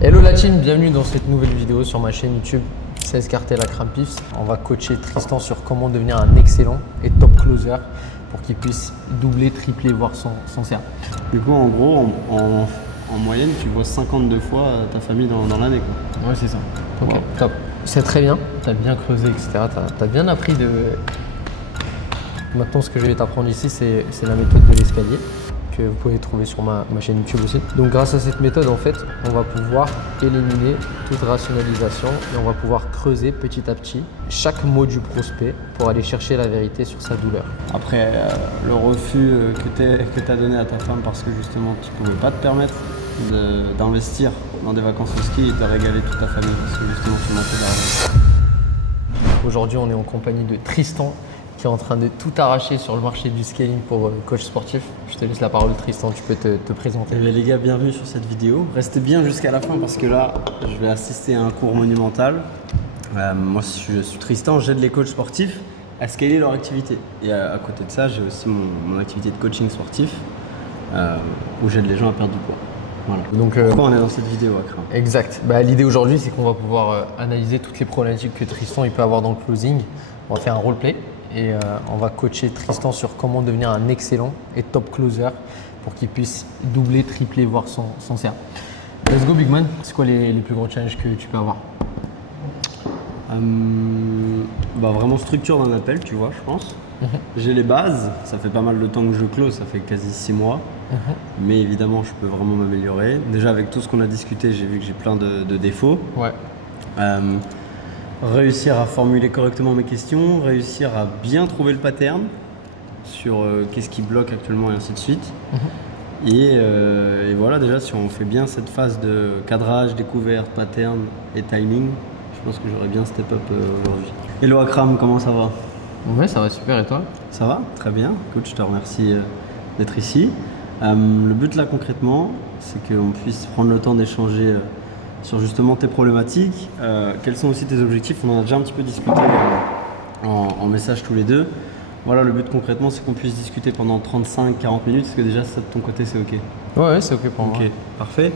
Hello la team, bienvenue dans cette nouvelle vidéo sur ma chaîne YouTube Sales Cartel Akram Pifs. On va coacher Tristan sur comment devenir un excellent et top closer pour qu'il puisse doubler, tripler, voire s'en servir. Du coup, en gros, en moyenne, tu vois 52 fois ta famille dans l'année. Ouais, c'est ça. Ok, wow. Top. C'est très bien, tu as bien creusé, etc. Tu as bien appris de… Maintenant, ce que je vais t'apprendre ici, c'est la méthode de l'escalier que vous pouvez trouver sur ma chaîne YouTube aussi. Donc grâce à cette méthode, en fait, on va pouvoir éliminer toute rationalisation et on va pouvoir creuser petit à petit chaque mot du prospect pour aller chercher la vérité sur sa douleur. Après, le refus que tu as donné à ta femme parce que justement tu ne pouvais pas te permettre d'investir dans des vacances au ski et de régaler toute ta famille parce que justement tu manquais d'argent. Aujourd'hui, on est en compagnie de Tristan qui est en train de tout arracher sur le marché du scaling pour coach sportif. Je te laisse la parole Tristan, tu peux te présenter. Eh bien, les gars, bienvenue sur cette vidéo. Restez bien jusqu'à la fin parce que là, je vais assister à un cours monumental. Moi, je suis Tristan, j'aide les coachs sportifs à scaler leur activité. Et à côté de ça, j'ai aussi mon activité de coaching sportif où j'aide les gens à perdre du poids. Voilà. Donc, pourquoi on est dans cette vidéo, Akram? Exact. L'idée aujourd'hui, c'est qu'on va pouvoir analyser toutes les problématiques que Tristan il peut avoir dans le closing. On va faire un roleplay. Et on va coacher Tristan sur comment devenir un excellent et top closer pour qu'il puisse doubler, tripler, voire s'en servir. Let's go big man, c'est quoi les plus gros challenges que tu peux avoir? Vraiment structure d'un appel, tu vois, je pense. J'ai les bases, ça fait pas mal de temps que je close, ça fait quasi 6 mois. Mais évidemment, je peux vraiment m'améliorer. Déjà avec tout ce qu'on a discuté, j'ai vu que j'ai plein de défauts. Ouais. Réussir à formuler correctement mes questions, réussir à bien trouver le pattern sur qu'est-ce qui bloque actuellement et ainsi de suite. Et voilà, déjà si on fait bien cette phase de cadrage, découverte, pattern et timing, je pense que j'aurais bien step up aujourd'hui. Hello Akram, comment ça va? Ouais, ça va super et toi? Ça va? Très bien. Écoute, je te remercie d'être ici. Le but là concrètement, c'est qu'on puisse prendre le temps d'échanger sur justement tes problématiques, quels sont aussi tes objectifs. On en a déjà un petit peu discuté en message tous les deux. Voilà, le but concrètement, c'est qu'on puisse discuter pendant 35-40 minutes. Est-ce que déjà ça de ton côté c'est ok? Ouais, c'est ok pour moi. Ok, parfait.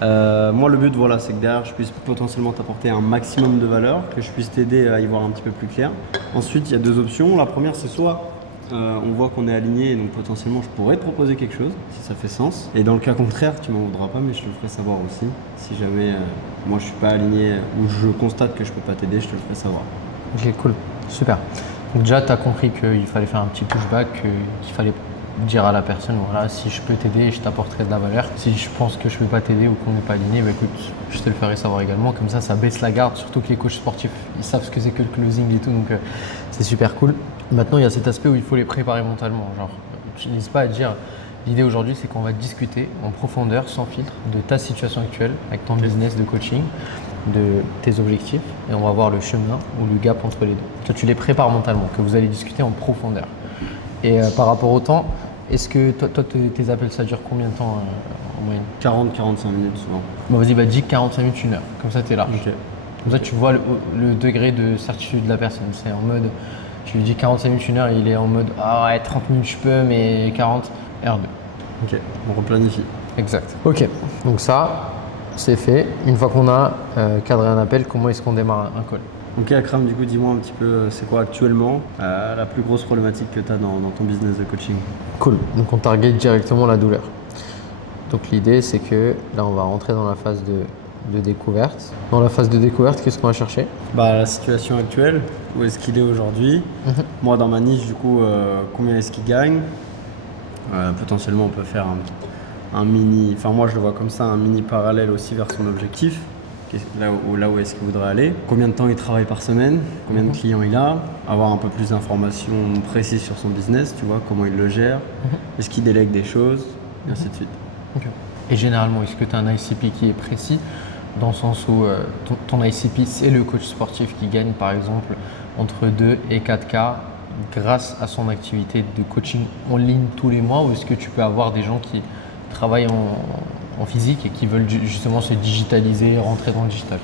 Moi le but voilà, c'est que derrière je puisse potentiellement t'apporter un maximum de valeur, que je puisse t'aider à y voir un petit peu plus clair. Ensuite il y a deux options. La première c'est soit on voit qu'on est aligné et donc potentiellement je pourrais te proposer quelque chose si ça fait sens. Et dans le cas contraire, tu m'en voudras pas mais je te le ferai savoir aussi. Si jamais moi je suis pas aligné ou je constate que je peux pas t'aider, je te le ferai savoir. Ok, cool, super. Donc déjà tu as compris qu'il fallait faire un petit pushback, qu'il fallait dire à la personne voilà, si je peux t'aider, je t'apporterai de la valeur. Si je pense que je peux pas t'aider ou qu'on n'est pas aligné, écoute, je te le ferai savoir également. Comme ça baisse la garde, surtout que les coachs sportifs, ils savent ce que c'est que le closing et tout, donc c'est super cool. Maintenant, il y a cet aspect où il faut les préparer mentalement. Genre, tu n'hésites pas à dire, l'idée aujourd'hui, c'est qu'on va discuter en profondeur, sans filtre, de ta situation actuelle, avec ton business de coaching, de tes objectifs, et on va voir le chemin ou le gap entre les deux. Toi, tu les prépares mentalement, que vous allez discuter en profondeur. Et par rapport au temps, est-ce que toi tes appels, ça dure combien de temps en moyenne? 40-45 minutes souvent. Bon, vas-y, dis 45 minutes, 1 heure. Comme ça, tu es large. Okay. Comme ça, tu vois le degré de certitude de la personne. C'est en mode, tu lui dis 45 minutes, 1 heure, il est en mode, ah ouais, 30 minutes, je peux, mais 40, R2. Ok, on replanifie. Exact. Ok, donc ça, c'est fait. Une fois qu'on a cadré un appel, comment est-ce qu'on démarre un call? Ok Akram, du coup dis-moi un petit peu, c'est quoi actuellement la plus grosse problématique que tu as dans ton business de coaching? Cool, donc on target directement la douleur. Donc l'idée c'est que là on va rentrer dans la phase de découverte. Dans la phase de découverte, qu'est-ce qu'on va chercher? La situation actuelle, où est-ce qu'il est aujourd'hui? Moi dans ma niche du coup, combien est-ce qu'il gagne? Potentiellement on peut faire un mini, enfin moi je le vois comme ça, un mini parallèle aussi vers son objectif. Là où est-ce qu'il voudrait aller, combien de temps il travaille par semaine, combien de clients il a, avoir un peu plus d'informations précises sur son business, tu vois, comment il le gère, est-ce qu'il délègue des choses, et ainsi de suite. Okay. Et généralement, est-ce que tu as un ICP qui est précis, dans le sens où ton ICP, c'est le coach sportif qui gagne par exemple entre 2 et 4K grâce à son activité de coaching en ligne tous les mois, ou est-ce que tu peux avoir des gens qui travaillent en physique et qui veulent justement se digitaliser, rentrer dans le digital?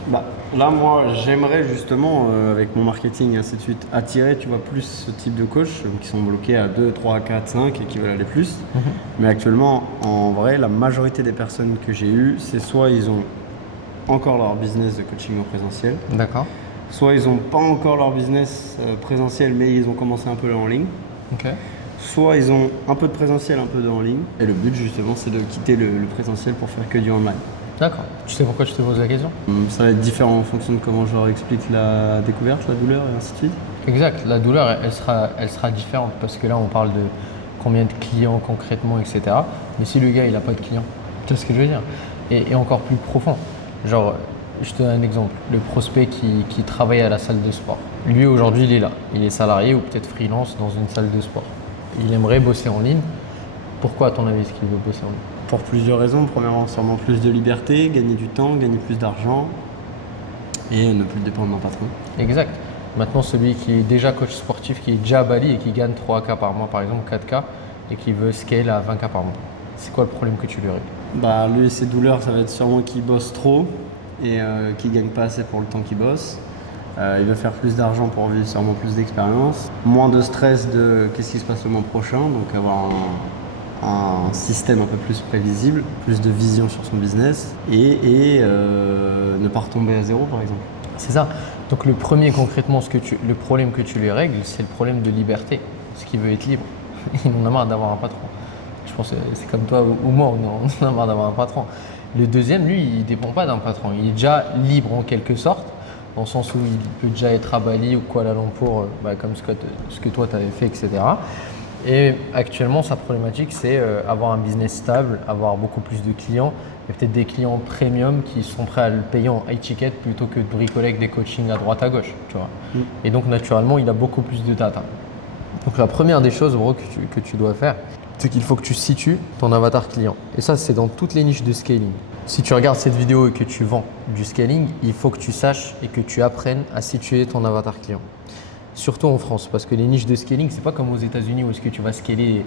Là, moi, j'aimerais justement, avec mon marketing et ainsi de suite, attirer, tu vois, plus ce type de coach qui sont bloqués à 2, 3, 4, 5 et qui veulent aller plus. Mais actuellement, en vrai, la majorité des personnes que j'ai eues, c'est soit ils ont encore leur business de coaching en présentiel. D'accord. Soit ils n'ont pas encore leur business présentiel, mais ils ont commencé un peu en ligne. Ok. Soit ils ont un peu de présentiel, un peu de en ligne. Et le but justement, c'est de quitter le présentiel pour faire que du online. D'accord. Tu sais pourquoi je te pose la question? Ça va être différent en fonction de comment je leur explique la découverte, la douleur et ainsi de suite. Exact. La douleur, elle sera différente parce que là, on parle de combien de clients concrètement, etc. Mais si le gars, il n'a pas de clients, tu vois ce que je veux dire? Et encore plus profond. Genre, je te donne un exemple. Le prospect qui travaille à la salle de sport. Lui, aujourd'hui, il est là. Il est salarié ou peut-être freelance dans une salle de sport. Il aimerait bosser en ligne. Pourquoi, à ton avis, est-ce qu'il veut bosser en ligne? Pour plusieurs raisons. Premièrement, sûrement plus de liberté, gagner du temps, gagner plus d'argent et ne plus dépendre d'un patron. Exact. Maintenant, celui qui est déjà coach sportif, qui est déjà à Bali et qui gagne 3K par mois, par exemple 4K, et qui veut scale à 20K par mois. C'est quoi le problème que tu lui règles? Bah, lui, ses douleurs, ça va être sûrement qu'il bosse trop et qu'il ne gagne pas assez pour le temps qu'il bosse. Il veut faire plus d'argent pour vivre sûrement plus d'expérience. Moins de stress de qu'est-ce qui se passe le mois prochain, donc avoir un système un peu plus prévisible, plus de vision sur son business et ne pas retomber à zéro par exemple. C'est ça. Donc le premier concrètement, le problème que tu lui règles, c'est le problème de liberté. Ce qu'il veut être libre. Il en a marre d'avoir un patron. Je pense que c'est comme toi ou moi, on en a marre d'avoir un patron. Le deuxième, lui, il ne dépend pas d'un patron. Il est déjà libre en quelque sorte, dans le sens où il peut déjà être à Bali ou Kuala Lumpur, comme ce que toi tu avais fait, etc. Et actuellement, sa problématique, c'est avoir un business stable, avoir beaucoup plus de clients et peut-être des clients premium qui sont prêts à le payer en high ticket plutôt que de bricoler avec des coachings à droite à gauche. Tu vois. Et donc, naturellement, il a beaucoup plus de data. Donc, la première des choses, bro, que tu dois faire, c'est qu'il faut que tu situes ton avatar client. Et ça, c'est dans toutes les niches de scaling. Si tu regardes cette vidéo et que tu vends du scaling, il faut que tu saches et que tu apprennes à situer ton avatar client. Surtout en France, parce que les niches de scaling, c'est pas comme aux États-Unis où est-ce que tu vas scaler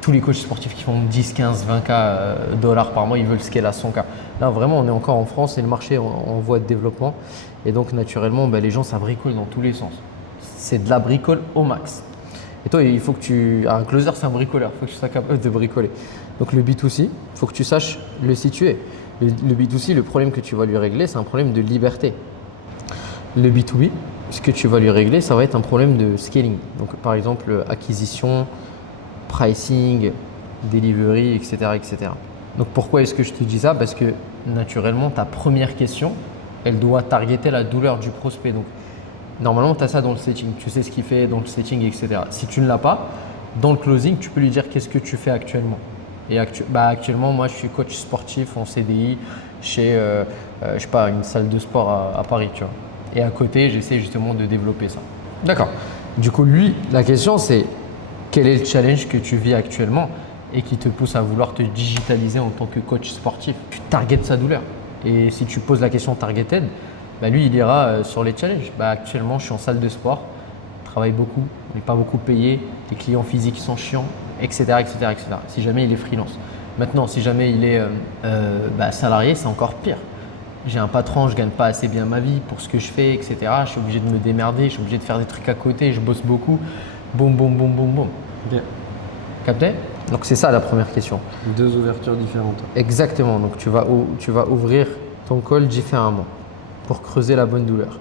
tous les coachs sportifs qui font 10, 15, 20K dollars par mois, ils veulent scaler à 100K. Là, vraiment, on est encore en France et le marché en voie de développement. Et donc, naturellement, les gens, ça bricole dans tous les sens. C'est de la bricole au max. Et toi, il faut que un closer, c'est un bricoleur. Il faut que tu sois capable de bricoler. Donc, le B2C, il faut que tu saches le situer. Le B2C, le problème que tu vas lui régler, c'est un problème de liberté. Le B2B, ce que tu vas lui régler, ça va être un problème de scaling. Donc, par exemple, acquisition, pricing, delivery, etc., etc. Donc, pourquoi est-ce que je te dis ça? Parce que naturellement, ta première question, elle doit targeter la douleur du prospect. Donc, normalement, tu as ça dans le setting. Tu sais ce qu'il fait dans le setting, etc. Si tu ne l'as pas, dans le closing, tu peux lui dire qu'est-ce que tu fais actuellement. Et actuellement, moi, je suis coach sportif en CDI chez, je sais pas, une salle de sport à Paris, tu vois. Et à côté, j'essaie justement de développer ça. D'accord. Du coup, lui, la question, c'est quel est le challenge que tu vis actuellement et qui te pousse à vouloir te digitaliser en tant que coach sportif? Tu targetes sa douleur. Et si tu poses la question targeted, lui, il ira sur les challenges. Actuellement, je suis en salle de sport, je travaille beaucoup, on n'est pas beaucoup payé, les clients physiques sont chiants, etc., etc., etc. Si jamais il est freelance. Maintenant, si jamais il est salarié, c'est encore pire. J'ai un patron, je gagne pas assez bien ma vie pour ce que je fais, etc. Je suis obligé de me démerder, je suis obligé de faire des trucs à côté, je bosse beaucoup. Boum, boum, boum, boum, boum. Bien. Capté? Donc c'est ça la première question. Deux ouvertures différentes. Exactement. Donc tu vas ouvrir ton call différemment pour creuser la bonne douleur.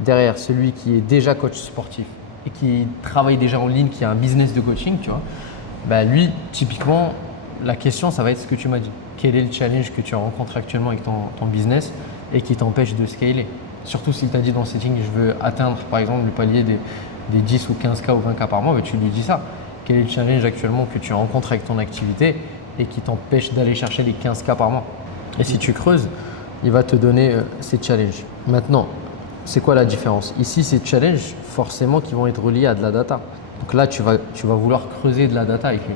Derrière, celui qui est déjà coach sportif et qui travaille déjà en ligne, qui a un business de coaching, tu vois, lui, typiquement, la question, ça va être ce que tu m'as dit. Quel est le challenge que tu rencontres actuellement avec ton business et qui t'empêche de scaler? Surtout s'il t'a dit dans le setting, je veux atteindre par exemple le palier des 10 ou 15K ou 20K par mois, tu lui dis ça. Quel est le challenge actuellement que tu rencontres avec ton activité et qui t'empêche d'aller chercher les 15K par mois? Et si tu creuses, il va te donner ces challenges. Maintenant, c'est quoi la différence? Ici, ces challenges, forcément, qui vont être reliés à de la data. Donc là, tu vas vouloir creuser de la data avec lui.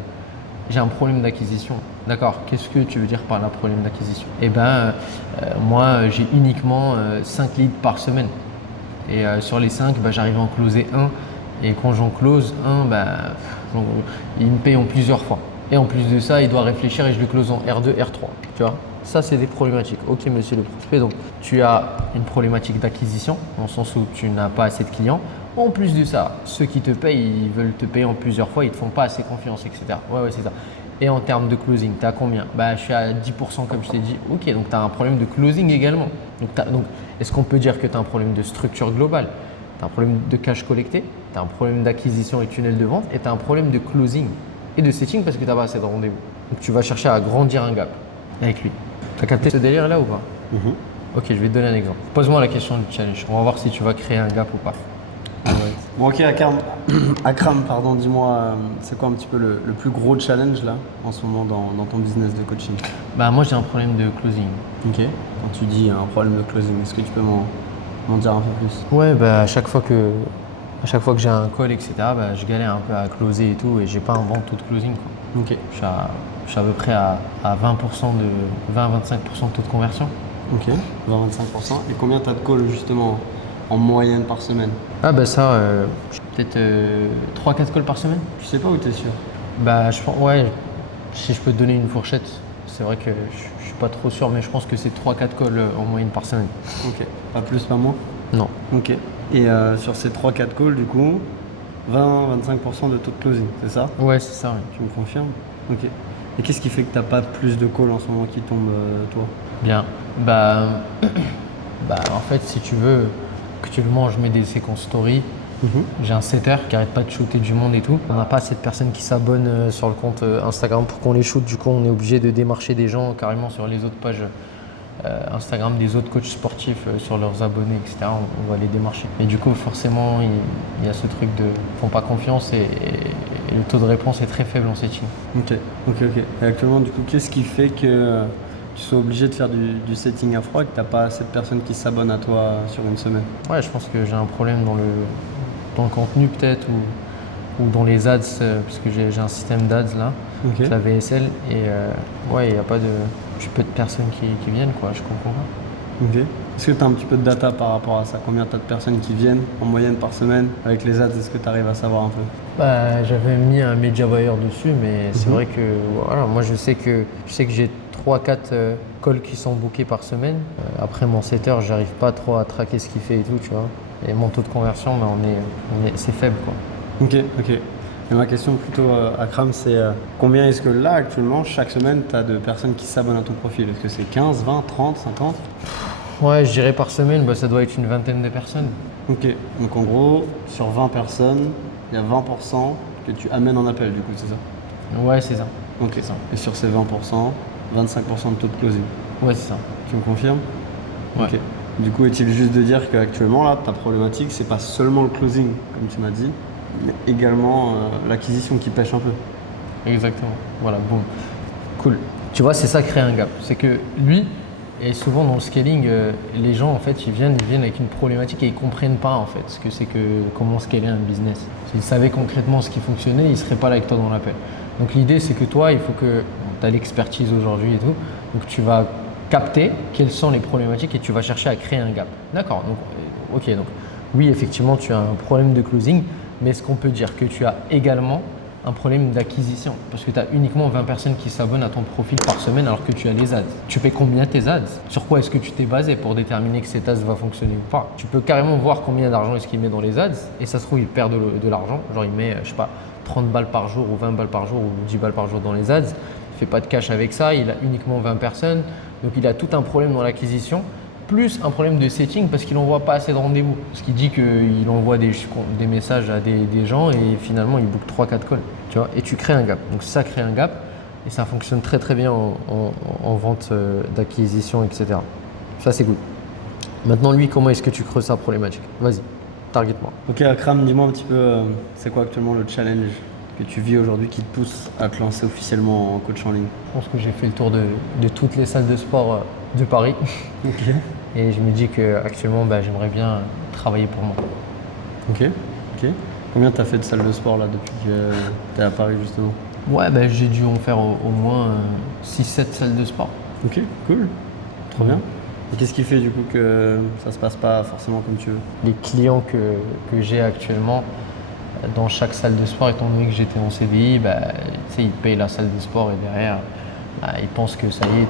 J'ai un problème d'acquisition. D'accord, qu'est-ce que tu veux dire par là, problème d'acquisition? Moi, j'ai uniquement 5 leads par semaine. Et sur les 5, j'arrive à en closer un. Et quand j'en close un, il me paye en plusieurs fois. Et en plus de ça, il doit réfléchir et je le close en R2, R3. Tu vois? Ça, c'est des problématiques. Ok, monsieur le prospect, donc tu as une problématique d'acquisition, dans le sens où tu n'as pas assez de clients. En plus de ça, ceux qui te payent, ils veulent te payer en plusieurs fois, ils ne te font pas assez confiance, etc. Ouais, c'est ça. Et en termes de closing, tu as combien? Bah, je suis à 10% comme je t'ai dit. Ok, donc tu as un problème de closing également. Donc est-ce qu'on peut dire que tu as un problème de structure globale? Tu as un problème de cash collecté, tu as un problème d'acquisition et tunnel de vente et tu as un problème de closing et de setting parce que tu n'as pas assez de rendez-vous. Donc tu vas chercher à agrandir un gap avec lui. Tu as capté ce délire là ou pas? Ok, je vais te donner un exemple. Pose-moi la question du challenge. On va voir si tu vas créer un gap ou pas. Bon, ok, Akram, pardon, dis-moi, c'est quoi un petit peu le plus gros challenge là en ce moment dans ton business de coaching? Bah, moi, j'ai un problème de closing. Ok. Quand tu dis un problème de closing, est-ce que tu peux m'en dire un peu plus? Ouais, bah, à chaque fois que j'ai un call, etc., bah, je galère un peu à closer et tout et j'ai pas un bon taux de closing, quoi. Ok. Je suis à peu près à 20% de 20 à 25% de taux de conversion. Ok. 20-25%. Et combien tu as de calls justement en moyenne par semaine? Ah bah ça, peut-être 3-4 calls par semaine. Tu sais pas où tu es sûr? Bah je pense, ouais, si je peux te donner une fourchette, c'est vrai que je suis pas trop sûr, mais je pense que c'est 3-4 calls en moyenne par semaine. Ok. Pas plus, pas moins? Non. Ok. Et sur ces 3-4 calls, du coup, 20-25% de taux de closing, c'est ça? Ouais, c'est ça, ouais. Tu me confirmes? Ok. Et qu'est-ce qui fait que tu n'as pas plus de calls en ce moment qui tombent, toi? Bien. Bah en fait, si tu veux, actuellement, je mets des séquences story. J'ai un setter qui arrête pas de shooter du monde et tout. On n'a pas assez de personnes qui s'abonnent sur le compte Instagram pour qu'on les shoote. Du coup, on est obligé de démarcher des gens carrément sur les autres pages Instagram des autres coachs sportifs sur leurs abonnés, etc. On va les démarcher. Et du coup, forcément, il y a ce truc de font pas confiance et le taux de réponse est très faible en setting. Ok. Et actuellement, du coup, qu'est-ce qui fait que tu sois obligé de faire du setting à froid et que tu n'as pas assez de personnes qui s'abonnent à toi sur une semaine? Ouais, je pense que j'ai un problème dans le contenu peut-être ou dans les ads, parce que j'ai un système d'ads là, Ok. la VSL, et ouais, il n'y a pas de peu de personnes qui viennent, quoi, je comprends pas. Ok. Est-ce que tu as un petit peu de data par rapport à ça? Combien tu as de personnes qui viennent en moyenne par semaine? Avec les ads, est-ce que tu arrives à savoir un peu? Bah, j'avais mis un media buyer dessus, mais c'est vrai que voilà, moi je sais que j'ai 3-4 calls qui sont bookés par semaine. Après mon setter, j'arrive pas trop à traquer ce qu'il fait et tout, tu vois. Et mon taux de conversion, bah, c'est faible, quoi. Ok. Et ma question plutôt, Akram, c'est combien est-ce que là, actuellement, chaque semaine, tu as de personnes qui s'abonnent à ton profil? Est-ce que c'est 15, 20, 30, 50? Ouais, je dirais par semaine, bah, ça doit être une vingtaine de personnes. Ok, donc en gros, sur 20 personnes, il y a 20% que tu amènes en appel, du coup, c'est ça? Ouais, c'est ça. Ok. C'est ça. Et sur ces 20%, 25% de taux de closing. Ouais, c'est ça. Tu me confirmes? Ouais. Ok. Du coup, est-il juste de dire qu'actuellement, là, ta problématique, c'est pas seulement le closing, comme tu m'as dit, mais également l'acquisition qui pêche un peu? Exactement. Voilà, boum. Cool. Tu vois, c'est ça créer un gap. C'est que lui, et souvent dans le scaling, les gens en fait, ils viennent avec une problématique et ils comprennent pas en fait ce que c'est que comment scaler un business. S'ils savaient concrètement ce qui fonctionnait, ils seraient pas là avec toi dans l'appel. Donc l'idée, c'est que toi, il faut que tu as l'expertise aujourd'hui et tout. Donc tu vas capter quelles sont les problématiques et tu vas chercher à créer un gap. D'accord. Donc ok. Donc oui, effectivement, tu as un problème de closing, mais est-ce qu'on peut dire que tu as également un problème d'acquisition parce que tu as uniquement 20 personnes qui s'abonnent à ton profil par semaine alors que tu as les ads. Tu payes combien tes ads? Sur quoi est-ce que tu t'es basé pour déterminer que cet ads va fonctionner ou pas? Tu peux carrément voir combien d'argent est-ce qu'il met dans les ads et ça se trouve il perd de l'argent. Genre il met, je sais pas, 30 balles par jour ou 20 balles par jour ou 10 balles par jour dans les ads. Il fait pas de cash avec ça, il a uniquement 20 personnes. Donc il a tout un problème dans l'acquisition. Plus un problème de setting parce qu'il n'envoie pas assez de rendez-vous. Parce qu'il dit qu'il envoie des messages à des gens et finalement il book 3-4 calls. Tu vois, et tu crées un gap. Donc ça crée un gap et ça fonctionne très très bien en vente d'acquisition, etc. Ça c'est good. Maintenant lui, comment est-ce que tu creuses sa problématique? Vas-y, target-moi. Ok, Akram, dis-moi un petit peu, c'est quoi actuellement le challenge que tu vis aujourd'hui qui te pousse à te lancer officiellement en coach en ligne? Je pense que j'ai fait le tour de toutes les salles de sport de Paris. Ok. Et je me dis qu'actuellement, j'aimerais bien travailler pour moi. Ok. Combien tu as fait de salles de sport là depuis que tu es à Paris justement? Ouais, j'ai dû en faire au moins 6-7 salles de sport. Ok, cool. Trop bien. Et qu'est-ce qui fait du coup que ça se passe pas forcément comme tu veux? Les clients que j'ai actuellement dans chaque salle de sport, étant donné que j'étais en CDI, ils payent la salle de sport et derrière, ils pensent que ça y est,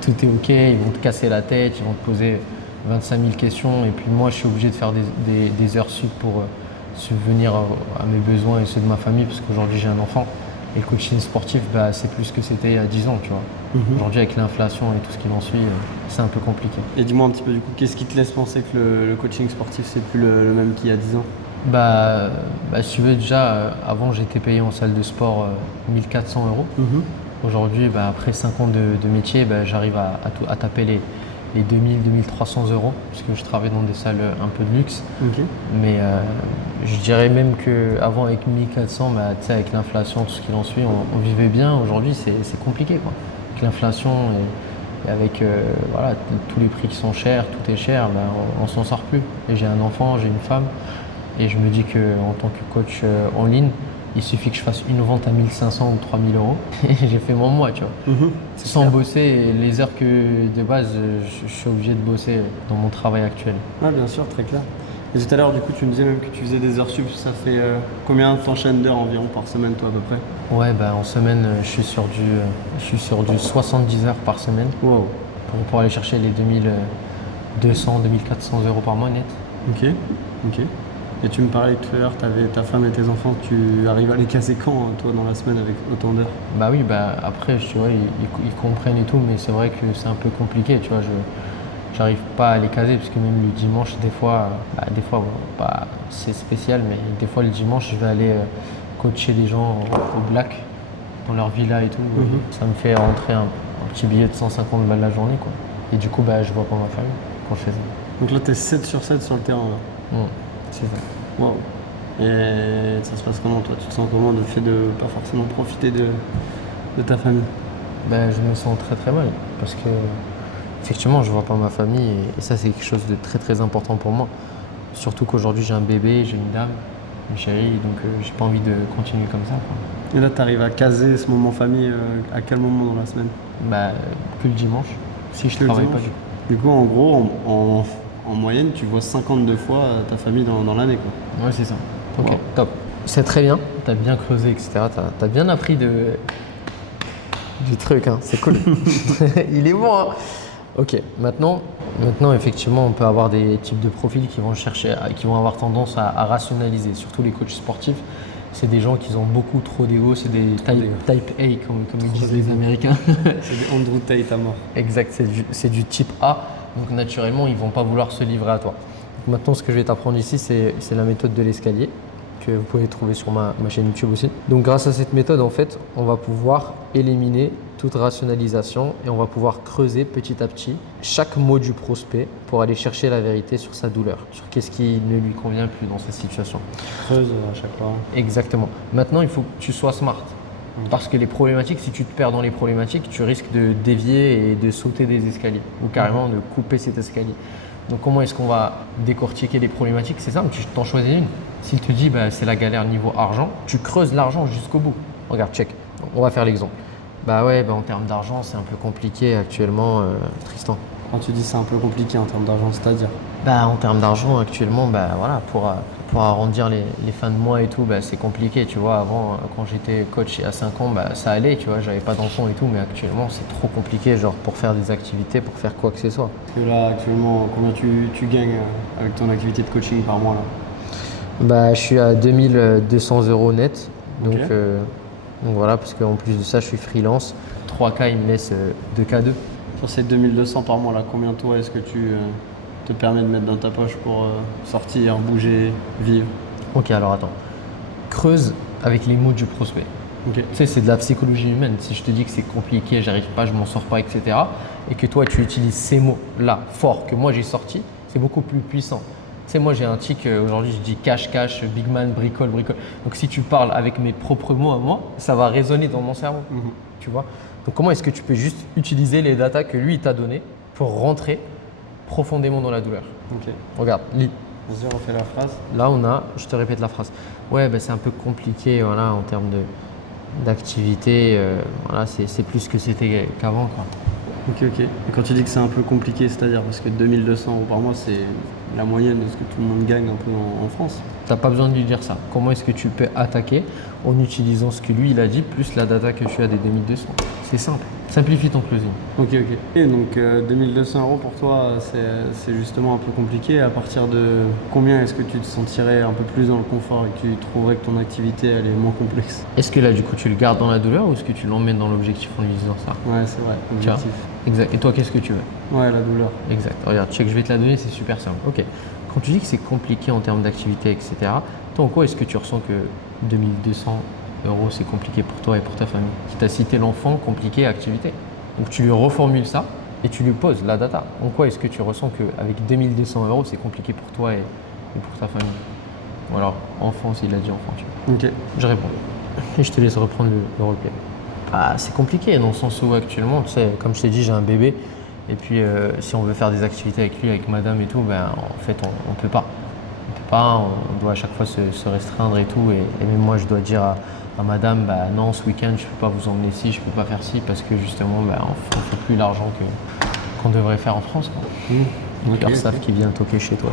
tout est ok, ils vont te casser la tête, ils vont te poser 25 000 questions et puis moi je suis obligé de faire des heures sup pour subvenir à mes besoins et ceux de ma famille parce qu'aujourd'hui j'ai un enfant. Et le coaching sportif, bah, c'est plus ce que c'était il y a 10 ans, tu vois. Aujourd'hui, avec l'inflation et tout ce qui en suit, c'est un peu compliqué. Et dis-moi un petit peu, du coup, qu'est-ce qui te laisse penser que le coaching sportif, c'est plus le même qu'il y a 10 ans? Si tu veux, déjà, avant, j'étais payé en salle de sport 1400 euros. Aujourd'hui, après 5 ans de métier, j'arrive à taper les 2000-2300 euros, puisque je travaille dans des salles un peu de luxe. Mais je dirais même qu'avant, avec 1400, tu sais, avec l'inflation, tout ce qui en suit, on vivait bien. Aujourd'hui, c'est compliqué, quoi. Avec l'inflation et avec voilà, tous les prix qui sont chers, tout est cher, on s'en sort plus. Et j'ai un enfant, j'ai une femme, et je me dis qu'en tant que coach en ligne, il suffit que je fasse une vente à 1500 ou 3000 euros et j'ai fait mon mois, tu vois. Sans clair. bosser les heures que de base je suis obligé de bosser dans mon travail actuel. Ouais, bien sûr, très clair. Et tout à l'heure, du coup, tu me disais même que tu faisais des heures sup. Ça fait combien t'enchaînes d'heures environ par semaine, toi, à peu près? Ouais, en semaine, je suis sur du 70 heures par semaine Wow. pour aller chercher les 2200, 2400 euros par mois net. Ok. Et tu me parlais tout à l'heure, tu avais ta femme et tes enfants, tu arrives à les caser quand, toi, dans la semaine avec autant d'heures? Oui, après, tu vois, ils comprennent et tout, mais c'est vrai que c'est un peu compliqué, tu vois. J'arrive pas à les caser parce que même le dimanche, des fois, c'est spécial, mais des fois le dimanche, je vais aller coacher des gens au Black, dans leur villa et tout. Et ça me fait rentrer un petit billet de 150 balles la journée, quoi. Et du coup, je vois pas ma famille quand je fais ça. Donc là, tu es 7 sur 7 sur le terrain, là. C'est ça. Wow. Et ça se passe comment, toi? Tu te sens comment le fait de pas forcément profiter de ta famille? Je me sens très très mal parce que effectivement je vois pas ma famille et ça c'est quelque chose de très très important pour moi. Surtout qu'aujourd'hui j'ai un bébé, j'ai une dame, une chérie, donc j'ai pas envie de continuer comme ça, quoi. Et là, tu arrives à caser ce moment famille à quel moment dans la semaine? Que le dimanche, si je Que le travaille dimanche. pas. Du coup, en gros, en moyenne, tu vois 52 fois ta famille dans l'année, quoi. Ouais, c'est ça. Ok, Wow. top. C'est très bien, t'as bien creusé, etc. T'as bien appris du truc, hein. C'est cool. Il est bon, hein. Ok, maintenant, effectivement, on peut avoir des types de profils qui vont avoir tendance à rationaliser, surtout les coachs sportifs. C'est des gens qui ont beaucoup trop d'ego, c'est des type A, comme ils disent les Américains. C'est des Andrew Tate à mort. Exact, c'est du type A, donc naturellement, ils ne vont pas vouloir se livrer à toi. Donc maintenant, ce que je vais t'apprendre ici, c'est la méthode de l'escalier, que vous pouvez trouver sur ma chaîne YouTube aussi. Donc grâce à cette méthode, en fait, on va pouvoir éliminer toute rationalisation et on va pouvoir creuser petit à petit chaque mot du prospect pour aller chercher la vérité sur sa douleur, sur qu'est-ce qui ne lui convient plus dans sa situation. Creuse à chaque fois. Exactement. Maintenant, il faut que tu sois smart. Parce que les problématiques, si tu te perds dans les problématiques, tu risques de dévier et de sauter des escaliers ou carrément de couper cet escalier. Donc comment est-ce qu'on va décortiquer les problématiques? C'est simple, tu t'en choisis une. S'il te dit c'est la galère niveau argent, tu creuses l'argent jusqu'au bout. Regarde, check. On va faire l'exemple. En termes d'argent, c'est un peu compliqué actuellement, Tristan. Quand tu dis c'est un peu compliqué en termes d'argent, c'est-à-dire? En termes d'argent, actuellement, pour arrondir les fins de mois et tout, c'est compliqué, tu vois. Avant, quand j'étais coach il y a 5 ans, ça allait, tu vois, j'avais pas d'enfants et tout, mais actuellement, c'est trop compliqué, genre pour faire des activités, pour faire quoi que ce soit. Et là, actuellement, combien tu gagnes avec ton activité de coaching par mois, là? Je suis à 2200 euros net, donc, Ok. donc voilà, parce qu'en plus de ça, je suis freelance. 3K, il me laisse 2K2. Sur ces 2200 par mois, là, combien toi est-ce que tu te permets de mettre dans ta poche pour sortir, bouger, vivre? Ok, alors attends. Creuse avec les mots du prospect. Ok. Tu sais, c'est de la psychologie humaine. Si je te dis que c'est compliqué, j'arrive pas, je m'en sors pas, etc. Et que toi, tu utilises ces mots-là forts que moi j'ai sortis, c'est beaucoup plus puissant. Tu sais, moi j'ai un tic, aujourd'hui je dis cash, big man, bricole. Donc si tu parles avec mes propres mots à moi, ça va résonner dans mon cerveau. Tu vois? Donc comment est-ce que tu peux juste utiliser les datas que lui il t'a donné pour rentrer profondément dans la douleur? Ok. Regarde, lis. Vas-y, refais la phrase. Là, je te répète la phrase. Ouais, c'est un peu compliqué voilà, en termes d'activité. Voilà, c'est plus ce que c'était qu'avant, quoi. Ok. Et quand tu dis que c'est un peu compliqué, c'est-à-dire parce que 2200 euros par mois, c'est la moyenne de ce que tout le monde gagne un peu en France. T'as pas besoin de lui dire ça. Comment est-ce que tu peux attaquer en utilisant ce que lui il a dit plus la data que tu as des 2200? C'est simple. Simplifie ton closing. Ok. Et donc 2200 € pour toi, c'est justement un peu compliqué. À partir de combien est-ce que tu te sentirais un peu plus dans le confort et que tu trouverais que ton activité elle est moins complexe? Est-ce que là, du coup, tu le gardes dans la douleur ou est-ce que tu l'emmènes dans l'objectif en lui disant ça? Ouais, c'est vrai, Tu vois. objectif. Exact. Et toi, qu'est-ce que tu veux? Ouais, la douleur. Exact. Regarde, check, je vais te la donner, c'est super simple. Ok. Quand tu dis que c'est compliqué en termes d'activité, etc., toi, en quoi est-ce que tu ressens que 2200 € c'est compliqué pour toi et pour ta famille? Si tu as cité l'enfant, compliqué, activité. Donc tu lui reformules ça et tu lui poses la data. En quoi est-ce que tu ressens qu'avec 2200 € c'est compliqué pour toi et pour ta famille? Ou alors enfant, s'il a dit enfant, tu vois. Ok. Je réponds. Et je te laisse reprendre le replay. Ah, c'est compliqué dans le sens où actuellement, tu sais, comme je t'ai dit, j'ai un bébé. Et puis, si on veut faire des activités avec lui, avec madame et tout, ben, en fait, on peut pas. On peut pas, on doit à chaque fois se restreindre et tout. Et même moi, je dois dire à madame, bah, non, ce week-end, je peux pas vous emmener ci, je peux pas faire ci, parce que justement, bah, on fait plus l'argent qu'on devrait faire en France, quoi. Donc, ils savent qu'ils viennent toquer chez toi.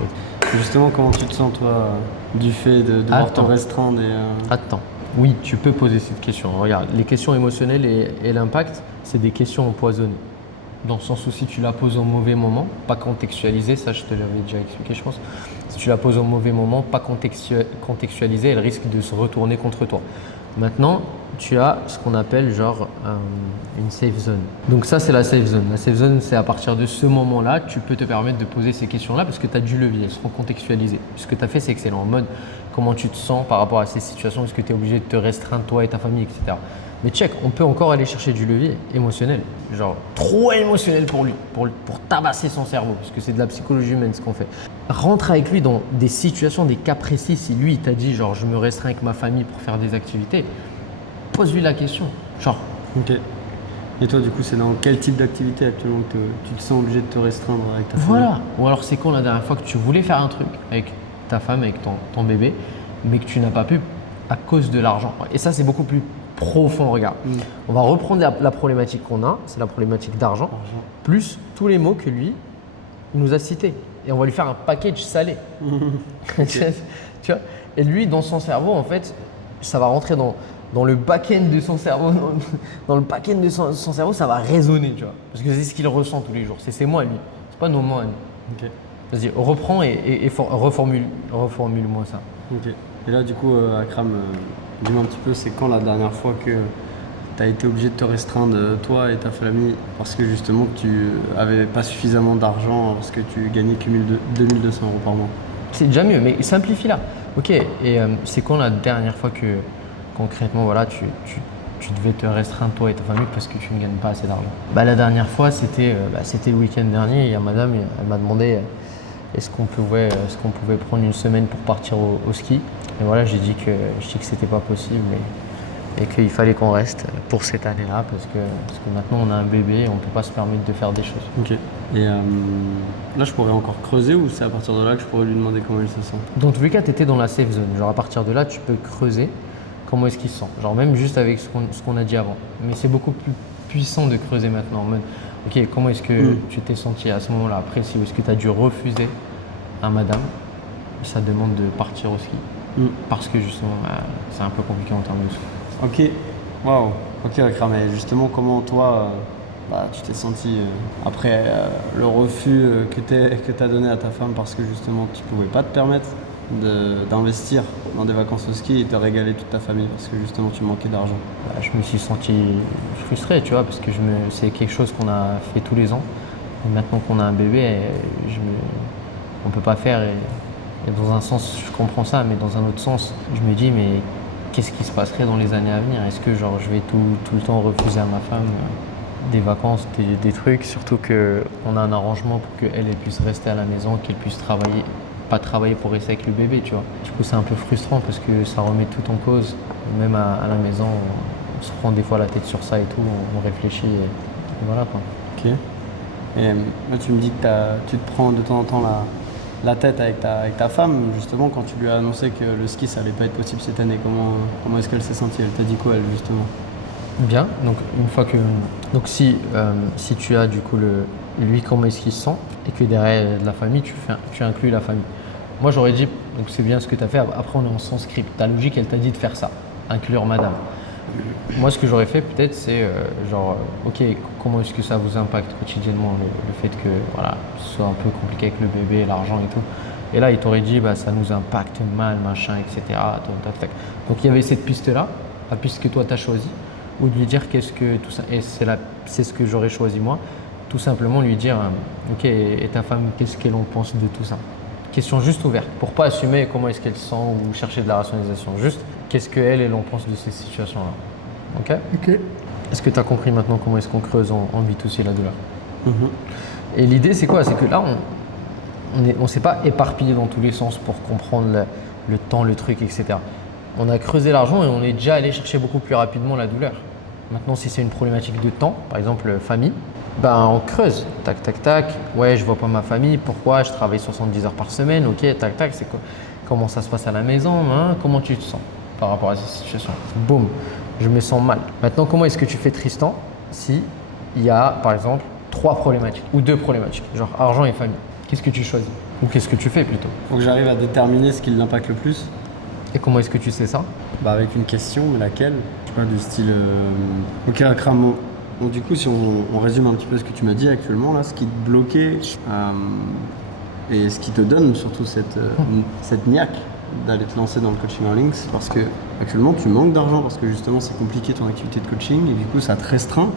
Et justement, comment tu te sens, toi, du fait de devoir te restreindre Attends. Oui, tu peux poser cette question. Regarde, les questions émotionnelles et l'impact, c'est des questions empoisonnées. Dans le sens où si tu la poses au mauvais moment, pas contextualisée, ça je te l'avais déjà expliqué je pense, si tu la poses au mauvais moment, pas contextualisée, elle risque de se retourner contre toi. Maintenant, tu as ce qu'on appelle genre une safe zone. Donc ça c'est la safe zone. La safe zone c'est à partir de ce moment-là, tu peux te permettre de poser ces questions-là parce que tu as du levier, elles seront contextualisées. Ce que tu as fait c'est excellent, en mode comment tu te sens par rapport à ces situations, est-ce que tu es obligé de te restreindre toi et ta famille, etc. Mais check, on peut encore aller chercher du levier émotionnel, genre trop émotionnel pour lui, pour tabasser son cerveau, parce que c'est de la psychologie humaine ce qu'on fait. Rentre avec lui dans des situations, des cas précis. Si lui il t'a dit genre je me restreins avec ma famille pour faire des activités, pose-lui la question. Genre. Ok. Et toi du coup c'est dans quel type d'activité actuellement que tu te sens obligé de te restreindre avec ta famille? Voilà. Ou alors c'est quand la dernière fois que tu voulais faire un truc avec ta femme, avec ton bébé, mais que tu n'as pas pu à cause de l'argent. Et ça c'est beaucoup plus profond, regarde. On va reprendre la problématique qu'on a, c'est la problématique d'argent, plus tous les mots que lui il nous a cités. Et on va lui faire un package salé. Okay. Tu vois? Et lui, dans son cerveau, en fait, ça va rentrer dans le back-end de son cerveau. Dans le back-end de son cerveau, ça va résonner, tu vois. Parce que c'est ce qu'il ressent tous les jours. C'est ses mots à lui. C'est pas nos mots à nous. Okay. Vas-y, reprends et reformule-moi ça. Ok. Et là, du coup, Akram, dis-moi un petit peu, c'est quand la dernière fois que tu as été obligé de te restreindre, toi et ta famille, parce que justement tu avais pas suffisamment d'argent, parce que tu gagnais que 2200 € par mois? C'est déjà mieux, mais simplifie-la. Ok, et c'est quand la dernière fois que concrètement, voilà, tu devais te restreindre toi et ta famille parce que tu ne gagnes pas assez d'argent? Bah, la dernière fois, c'était le week-end dernier. Il y a madame, elle m'a demandé est-ce qu'on pouvait prendre une semaine pour partir au ski. Et voilà, j'ai dit que c'était pas possible et qu'il fallait qu'on reste pour cette année-là parce que maintenant on a un bébé et on ne peut pas se permettre de faire des choses. Ok. Et là, je pourrais encore creuser ou c'est à partir de là que je pourrais lui demander comment il se sent? Dans tous les cas, tu étais dans la safe zone. Genre à partir de là, tu peux creuser comment est-ce qu'il se sent. Genre même juste avec ce qu'on a dit avant. Mais c'est beaucoup plus puissant de creuser maintenant. En mode, ok, comment est-ce que tu t'es senti à ce moment-là? Après, est-ce que tu as dû refuser à madame sa demande de partir au ski? Parce que justement, c'est un peu compliqué en termes de sous. Ok, waouh. Ok, Akram, mais justement, comment toi, tu t'es senti après le refus que tu as donné à ta femme parce que justement tu pouvais pas te permettre d'investir dans des vacances au ski et de régaler toute ta famille parce que justement tu manquais d'argent? Je me suis senti frustré, tu vois, parce que c'est quelque chose qu'on a fait tous les ans. Et maintenant qu'on a un bébé, on peut pas faire. Et dans un sens, je comprends ça, mais dans un autre sens, je me dis, mais qu'est-ce qui se passerait dans les années à venir? Est-ce que genre, je vais tout le temps refuser à ma femme des vacances, des trucs, surtout qu'on a un arrangement pour qu'elle puisse rester à la maison, qu'elle puisse travailler, pas travailler pour rester avec le bébé, tu vois. Du coup, c'est un peu frustrant parce que ça remet tout en cause. Même à la maison, on se prend des fois la tête sur ça et tout, on réfléchit et voilà quoi. Ok. Et là, tu me dis que tu te prends de temps en temps la tête avec ta femme, justement, quand tu lui as annoncé que le ski, ça allait pas être possible cette année. Comment est-ce qu'elle s'est sentie? Elle t'a dit quoi, elle, justement? Bien, donc une fois que… Donc si tu as du coup lui, comment est-ce qu'il se sent et que derrière de la famille, tu inclus la famille. Moi, j'aurais dit, donc c'est bien ce que tu as fait, après on est en sans script. Ta logique, elle t'a dit de faire ça, inclure madame. Moi, ce que j'aurais fait peut-être, c'est ok, comment est-ce que ça vous impacte quotidiennement le fait que voilà, ce soit un peu compliqué avec le bébé, l'argent et tout. Et là, il t'aurait dit, bah, ça nous impacte mal, machin, etc. Tac, tac. Donc, il y avait cette piste-là, la piste que toi, tu as choisie, ou de lui dire qu'est-ce que tout ça. Et c'est ce que j'aurais choisi moi. Tout simplement lui dire, ok, et ta femme, qu'est-ce qu'elle en pense de tout ça? Question juste ouverte, pour pas assumer comment est-ce qu'elle se sent ou chercher de la rationalisation. Juste, qu'est-ce qu'elle en pense de ces situations-là. Ok? Ok. Est-ce que tu as compris maintenant comment est-ce qu'on creuse en B2C la douleur? Mhm. Et l'idée, c'est quoi? C'est que là, on ne s'est pas éparpillé dans tous les sens pour comprendre le temps, le truc, etc. On a creusé l'argent et on est déjà allé chercher beaucoup plus rapidement la douleur. Maintenant, si c'est une problématique de temps, par exemple famille, ben on creuse. Tac, tac, tac. Ouais, je vois pas ma famille. Pourquoi? Je travaille 70 heures par semaine. Ok, tac, tac. C'est quoi? Comment ça se passe à la maison? Hein? Comment tu te sens par rapport à cette situation? Boum, je me sens mal. Maintenant, comment est-ce que tu fais, Tristan, si il y a, par exemple, 3 problématiques ou 2 problématiques, genre argent et famille? Qu'est-ce que tu choisis? Ou qu'est-ce que tu fais plutôt? Faut que j'arrive à déterminer ce qui l'impacte le plus. Et comment est-ce que tu sais ça? Bah avec une question, mais laquelle? Je sais pas, du style. Ok, Akram, donc du coup, si on résume un petit peu ce que tu m'as dit actuellement, là, ce qui te bloquait et ce qui te donne surtout cette niaque d'aller te lancer dans le coaching en ligne, c'est parce que actuellement tu manques d'argent, parce que justement c'est compliqué ton activité de coaching et du coup ça te restreint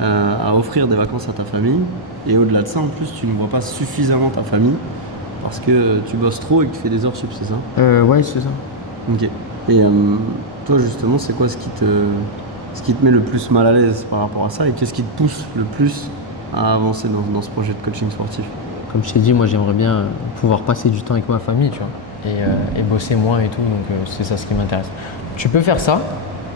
à offrir des vacances à ta famille. Et au-delà de ça, en plus, tu ne vois pas suffisamment ta famille parce que tu bosses trop et que tu fais des heures sup, c'est ça? Ouais, c'est ça. Ok. Et toi, justement, c'est quoi ce qui te met le plus mal à l'aise par rapport à ça et qu'est-ce qui te pousse le plus à avancer dans ce projet de coaching sportif? Comme je t'ai dit, moi j'aimerais bien pouvoir passer du temps avec ma famille, tu vois, et bosser moins et tout, donc c'est ça ce qui m'intéresse. Tu peux faire ça.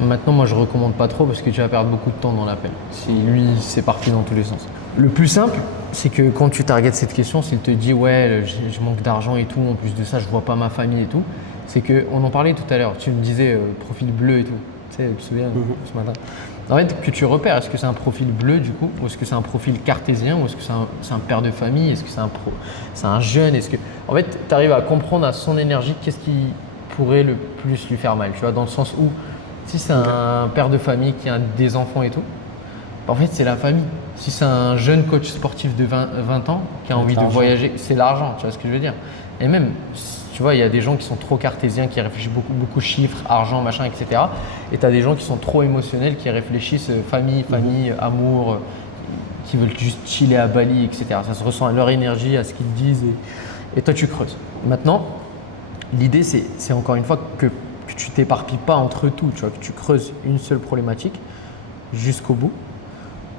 Maintenant, moi je recommande pas trop parce que tu vas perdre beaucoup de temps dans l'appel. Si lui, c'est parti dans tous les sens. Le plus simple, c'est que quand tu targetes cette question, s'il te dit ouais, je manque d'argent et tout, en plus de ça, je vois pas ma famille et tout, c'est qu'on en parlait tout à l'heure. Tu me disais profil bleu et tout. Tu sais, tu te souviens ce matin. En fait, que tu repères, est-ce que c'est un profil bleu du coup, ou est-ce que c'est un profil cartésien, ou est-ce que c'est un père de famille, est-ce que c'est un jeune, En fait, tu arrives à comprendre à son énergie qu'est-ce qui pourrait le plus lui faire mal, tu vois, dans le sens où si c'est un père de famille qui a des enfants et tout, en fait, c'est la famille. Si c'est un jeune coach sportif de 20 ans qui a envie de voyager, c'est l'argent, tu vois ce que je veux dire. Et même, tu vois, il y a des gens qui sont trop cartésiens, qui réfléchissent beaucoup chiffres, argent, machin, etc. Et tu as des gens qui sont trop émotionnels, qui réfléchissent famille, amour, qui veulent juste chiller à Bali, etc. Ça se ressent à leur énergie, à ce qu'ils disent. Et toi, tu creuses. Maintenant, l'idée, c'est encore une fois que tu t'éparpilles pas entre tout, tu vois, que tu creuses une seule problématique jusqu'au bout.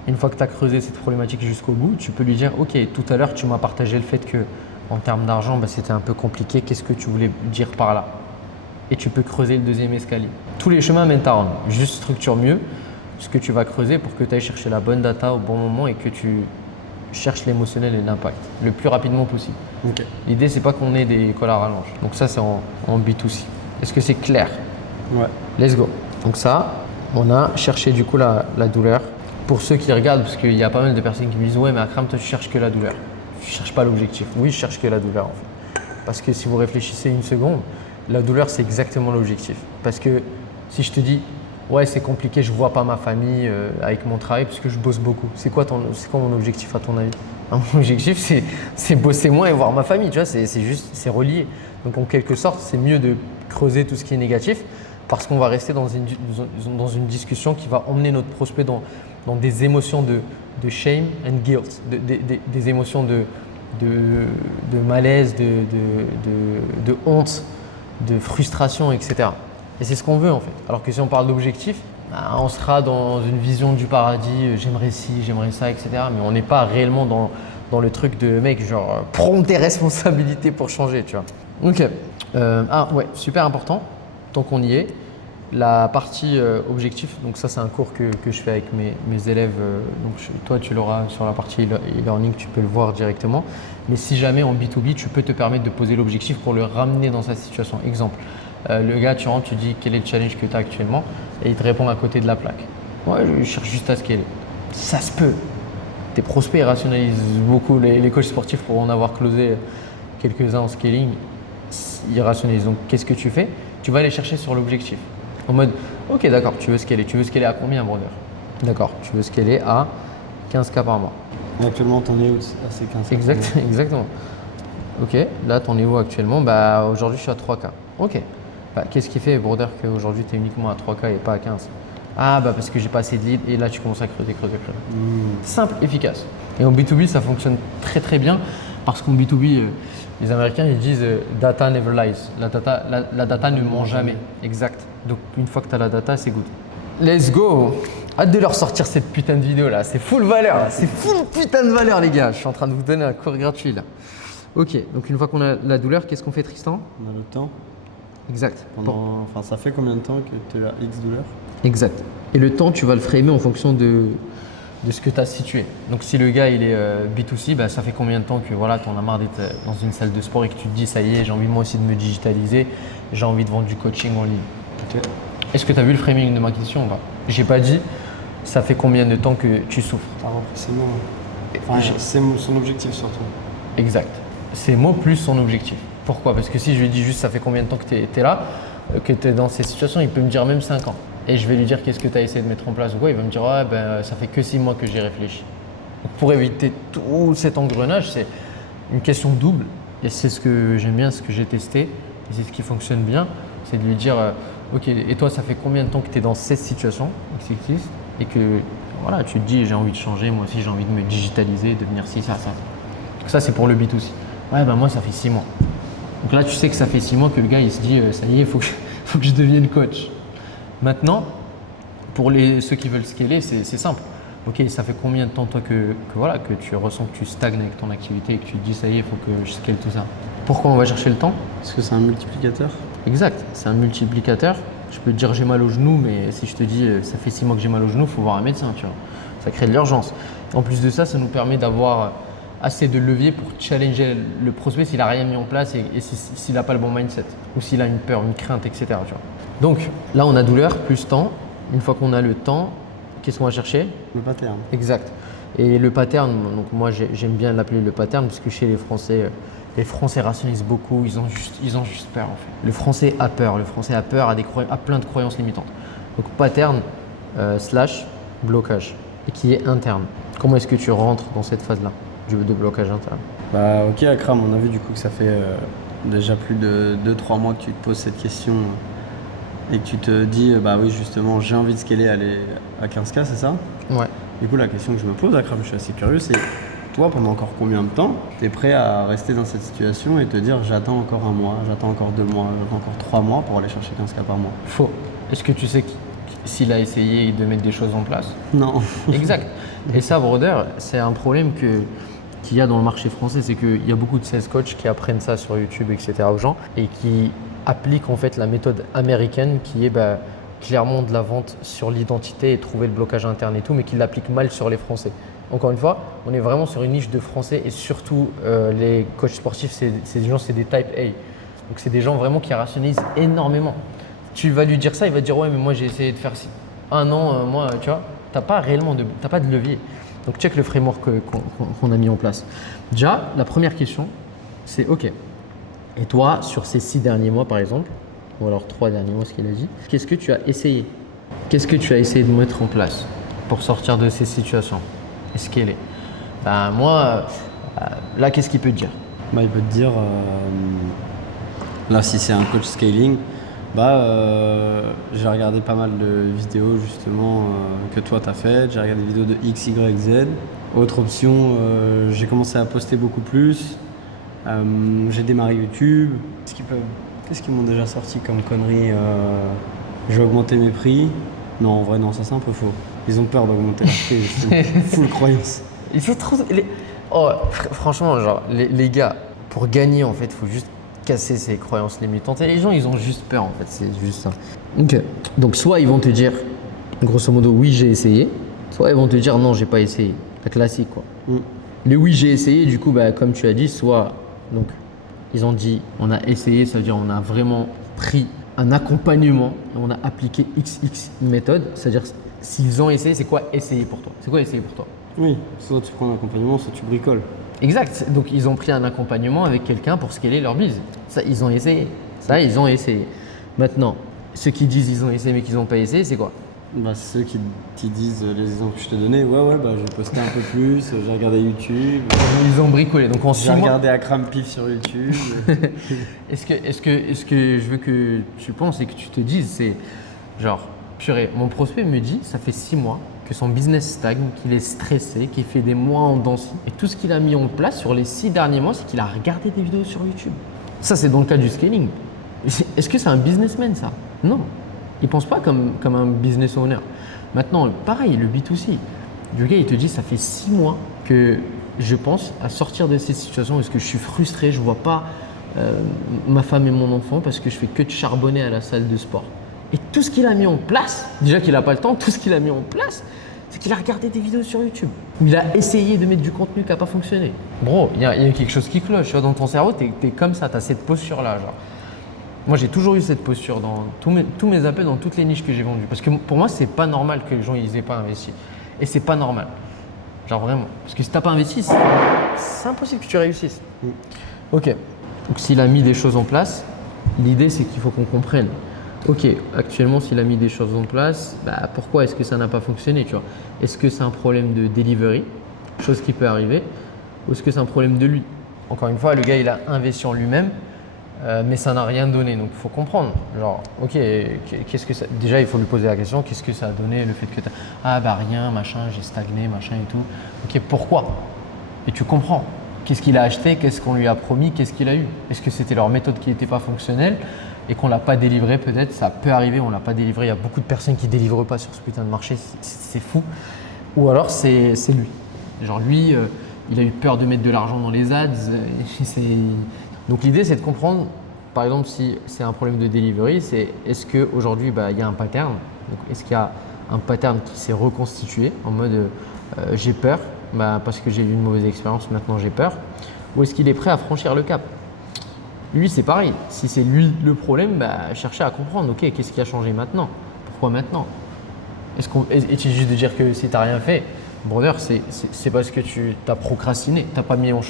Une fois que tu as creusé cette problématique jusqu'au bout, tu peux lui dire ok, tout à l'heure tu m'as partagé le fait que en termes d'argent, c'était un peu compliqué, qu'est-ce que tu voulais dire par là? Et tu peux creuser le deuxième escalier. Tous les chemins mènent à Rome. Juste structure mieux ce que tu vas creuser pour que tu ailles chercher la bonne data au bon moment et que tu cherches l'émotionnel et l'impact le plus rapidement possible. Okay. L'idée, c'est pas qu'on ait des cols à rallonge. Donc ça, c'est en B2C. Est-ce que c'est clair? Ouais. Let's go. Donc ça, on a cherché du coup la douleur. Pour ceux qui regardent, parce qu'il y a pas mal de personnes qui me disent « Ouais, mais Akram, toi, tu cherches que la douleur. Tu ne cherches pas l'objectif. » Oui, je cherche que la douleur, en fait. Parce que si vous réfléchissez une seconde, la douleur, c'est exactement l'objectif. Parce que si je te dis « Ouais, c'est compliqué, je ne vois pas ma famille avec mon travail parce que je bosse beaucoup. » C'est quoi mon objectif à ton avis? Mon objectif, c'est bosser moins et voir ma famille. Tu vois, c'est relié. Donc, en quelque sorte, c'est mieux de creuser tout ce qui est négatif parce qu'on va rester dans une discussion qui va emmener notre prospect dans des émotions de shame and guilt, des émotions de malaise, de honte, de frustration, etc. Et c'est ce qu'on veut en fait. Alors que si on parle d'objectif, on sera dans une vision du paradis, j'aimerais ci, j'aimerais ça, etc. Mais on n'est pas réellement dans le truc de mec, genre prends tes responsabilités pour changer, tu vois. Ok. Ouais, super important, tant qu'on y est. La partie objectif, donc ça c'est un cours que je fais avec mes élèves, donc toi tu l'auras sur la partie e-learning, tu peux le voir directement. Mais si jamais en B2B, tu peux te permettre de poser l'objectif pour le ramener dans sa situation. Exemple, le gars tu rentres, tu dis quel est le challenge que tu as actuellement et il te répond à côté de la plaque. Ouais, je cherche juste à scaler. Ça se peut. Tes prospects rationalisent beaucoup, les coachs sportifs pour en avoir closé quelques-uns en scaling, ils rationalisent. Donc qu'est-ce que tu fais? Tu vas aller chercher sur l'objectif. En mode, ok, d'accord, tu veux scaler. Tu veux scaler à combien, brother? D'accord, tu veux scaler à 15K par mois. Et actuellement, t'en es où à ces 15 Exactement. Ok, là, t'en es où actuellement? Bah, aujourd'hui, je suis à 3K. Ok. Bah, qu'est-ce qui fait, brother, qu'aujourd'hui, tu es uniquement à 3K et pas à 15? Ah, bah, parce que j'ai pas assez de leads et là, tu commences à creuser. Simple, efficace. Et en B2B, ça fonctionne très très bien parce qu'en B2B, les Américains, ils disent data never lies. La data ne ment jamais. Exact. Donc, une fois que tu as la data, c'est good. Let's go! Hâte de leur sortir cette putain de vidéo là. C'est full valeur. C'est full putain de valeur, les gars. Je suis en train de vous donner un cours gratuit là. Ok, donc une fois qu'on a la douleur, qu'est-ce qu'on fait, Tristan? On a le temps. Exact. Enfin, ça fait combien de temps que tu as X douleur? Exact. Et le temps, tu vas le framer en fonction de ce que tu as situé. Donc si le gars il est B2C, bah, ça fait combien de temps que voilà, tu en as marre d'être dans une salle de sport et que tu te dis ça y est, j'ai envie moi aussi de me digitaliser, j'ai envie de vendre du coaching en ligne. Ok. Est-ce que tu as vu le framing de ma question ou pas? J'ai pas dit ça fait combien de temps que tu souffres. Ah bon, précisément. Enfin, c'est son objectif surtout. Exact. C'est moi plus son objectif. Pourquoi? Parce que si je lui dis juste ça fait combien de temps que tu es là, que tu es dans ces situations, il peut me dire même 5 ans. Et je vais lui dire qu'est-ce que tu as essayé de mettre en place ou quoi, il va me dire ouais, ben, ça fait que 6 mois que j'y réfléchis. Donc, pour éviter tout cet engrenage, c'est une question double. Et c'est ce que j'aime bien, ce que j'ai testé, et c'est ce qui fonctionne bien, c'est de lui dire ok, et toi ça fait combien de temps que tu es dans cette situation XXX et que voilà, tu te dis j'ai envie de changer, moi aussi j'ai envie de me digitaliser, devenir ci, ça. Donc ça c'est pour le B2C. Ouais, ben moi ça fait 6 mois. Donc là tu sais que ça fait 6 mois que le gars il se dit ça y est, faut que je devienne coach. Maintenant, pour ceux qui veulent scaler, c'est simple. Ok, ça fait combien de temps toi que tu ressens que tu stagnes avec ton activité et que tu te dis ça y est, il faut que je scale tout ça. Pourquoi on va chercher le temps? Est-ce que c'est un multiplicateur? Exact, c'est un multiplicateur. Je peux te dire j'ai mal au genou, mais si je te dis ça fait 6 mois que j'ai mal au genou, il faut voir un médecin, tu vois. Ça crée de l'urgence. En plus de ça, ça nous permet d'avoir assez de levier pour challenger le prospect s'il n'a rien mis en place et s'il n'a pas le bon mindset ou s'il a une peur, une crainte, etc. Tu vois. Donc là, on a douleur plus temps. Une fois qu'on a le temps, qu'est-ce qu'on va chercher? Le pattern. Exact. Et le pattern, donc moi j'aime bien l'appeler le pattern parce que chez les Français rationalisent beaucoup, ils ont juste peur en fait. Le Français a peur, a plein de croyances limitantes. Donc pattern slash blocage et qui est interne. Comment est-ce que tu rentres dans cette phase-là de blocage interne? Bah ok Akram, on a vu du coup que ça fait déjà plus de 2-3 mois que tu te poses cette question et que tu te dis bah oui justement j'ai envie de scaler aller à 15K, c'est ça? Ouais. Du coup la question que je me pose Akram, je suis assez curieux, c'est toi pendant encore combien de temps tu es prêt à rester dans cette situation et te dire j'attends encore 1 mois, j'attends encore 2 mois, j'attends encore 3 mois pour aller chercher 15K par mois? Faux. Est-ce que tu sais s'il a essayé de mettre des choses en place? Non. Exact. Et ça, brother, c'est un problème qu'il y a dans le marché français, c'est qu'il y a beaucoup de sales coachs qui apprennent ça sur YouTube, etc. aux gens et qui appliquent en fait la méthode américaine qui est clairement de la vente sur l'identité et trouver le blocage interne et tout, mais qui l'appliquent mal sur les Français. Encore une fois, on est vraiment sur une niche de Français et surtout les coachs sportifs, c'est des type A. Donc c'est des gens vraiment qui rationalisent énormément. Tu vas lui dire ça, il va te dire ouais mais moi j'ai essayé de faire ci. Ah non, moi tu vois, t'as pas de levier. Donc check le framework qu'on a mis en place. Déjà, la première question, c'est ok. Et toi, sur ces 6 derniers mois par exemple, ou alors 3 derniers mois ce qu'il a dit, qu'est-ce que tu as essayé? Qu'est-ce que tu as essayé de mettre en place pour sortir de ces situations? Est-ce qu'elle est? Ben moi, là qu'est-ce qu'il peut te dire? Bah, il peut te dire, là si c'est un coach scaling, j'ai regardé pas mal de vidéos justement que toi tu as faites, j'ai regardé des vidéos de X, Y, Z. Autre option, j'ai commencé à poster beaucoup plus, j'ai démarré YouTube. Qu'est-ce qu'ils m'ont déjà sorti comme conneries? J'ai augmenté mes prix. Non, en vrai, non, ça c'est un peu faux. Ils ont peur d'augmenter leurs prix, justement. Full croyance. Il faut trop. Franchement, genre, les gars, pour gagner, en fait, il faut juste casser ces croyances limitantes. Et les gens, ils ont juste peur, en fait, c'est juste ça. Ok. Donc, soit ils vont te dire, grosso modo, oui, j'ai essayé. Soit ils vont te dire, non, j'ai pas essayé. La classique, quoi. Le oui, j'ai essayé, du coup, comme tu as dit, soit. Donc, ils ont dit, on a essayé, ça veut dire on a vraiment pris un accompagnement et on a appliqué XX méthode. C'est-à-dire, s'ils ont essayé, c'est quoi essayer pour toi? C'est quoi essayer pour toi? Oui, soit tu prends un accompagnement, soit tu bricoles. Exact. Donc, ils ont pris un accompagnement avec quelqu'un pour scaler leur bise. Ça, ils ont essayé. Maintenant, Ceux qui disent ils ont essayé mais qu'ils n'ont pas essayé, c'est quoi? Bah, c'est ceux qui disent les exemples que je t'ai donnés. Ouais, bah, j'ai posté un peu plus, j'ai regardé YouTube. Ils ont bricolé. Donc en 6 J'ai mois. regardé Akram Pif sur YouTube. Est-ce que je veux que tu penses et que tu te dises, c'est genre, purée, mon prospect me dit, ça fait 6 mois que son business stagne, qu'il est stressé, qu'il fait des mois en dents de scie. Et tout ce qu'il a mis en place sur les 6 derniers mois, c'est qu'il a regardé des vidéos sur YouTube. Ça, c'est dans le cas du scaling. Est-ce que c'est un businessman, ça? Non. Il ne pense pas comme un business owner. Maintenant, pareil, le B2C. Le gars, il te dit, ça fait 6 mois que je pense à sortir de cette situation parce que je suis frustré, je ne vois pas ma femme et mon enfant parce que je fais que de charbonner à la salle de sport. Et tout ce qu'il a mis en place, déjà qu'il n'a pas le temps, tout ce qu'il a mis en place, c'est qu'il a regardé des vidéos sur YouTube. Il a essayé de mettre du contenu qui n'a pas fonctionné. Bro, il y a quelque chose qui cloche. Tu vois, dans ton cerveau, tu es comme ça, tu as cette posture-là. Genre. Moi, j'ai toujours eu cette posture dans tous mes appels, dans toutes les niches que j'ai vendues. Parce que pour moi, c'est pas normal que les gens ils aient pas investi. Et c'est pas normal. Genre vraiment. Parce que si tu n'as pas investi, c'est impossible que tu réussisses. Ok. Donc s'il a mis des choses en place, l'idée c'est qu'il faut qu'on comprenne. Ok, actuellement s'il a mis des choses en place, bah, pourquoi est-ce que ça n'a pas fonctionné, tu vois? Est-ce que c'est un problème de delivery, chose qui peut arriver, ou est-ce que c'est un problème de lui? Encore une fois, le gars il a investi en lui-même, mais ça n'a rien donné. Donc il faut comprendre. Genre, ok, qu'est-ce que ça… Déjà il faut lui poser la question, qu'est-ce que ça a donné le fait que tu… Ah bah rien, machin, j'ai stagné, machin et tout. Ok, pourquoi? Et tu comprends. Qu'est-ce qu'il a acheté? Qu'est-ce qu'on lui a promis? Qu'est-ce qu'il a eu? Est-ce que c'était leur méthode qui n'était pas fonctionnelle et qu'on ne l'a pas délivré peut-être? Ça peut arriver, on ne l'a pas délivré. Il y a beaucoup de personnes qui ne délivrent pas sur ce putain de marché, c'est fou. Ou alors c'est lui. Genre lui, il a eu peur de mettre de l'argent dans les ads. Donc l'idée c'est de comprendre, par exemple si c'est un problème de delivery, c'est est-ce qu'aujourd'hui il y a un pattern? Est-ce qu'il y a un pattern qui s'est reconstitué en mode j'ai peur parce que j'ai eu une mauvaise expérience, maintenant j'ai peur, ou est-ce qu'il est prêt à franchir le cap? Lui, c'est pareil. Si c'est lui le problème, chercher à comprendre, ok, qu'est-ce qui a changé maintenant? Pourquoi maintenant? Est-il juste de dire que si tu n'as rien fait, brother, c'est parce que tu as procrastiné, tu n'as pas mis en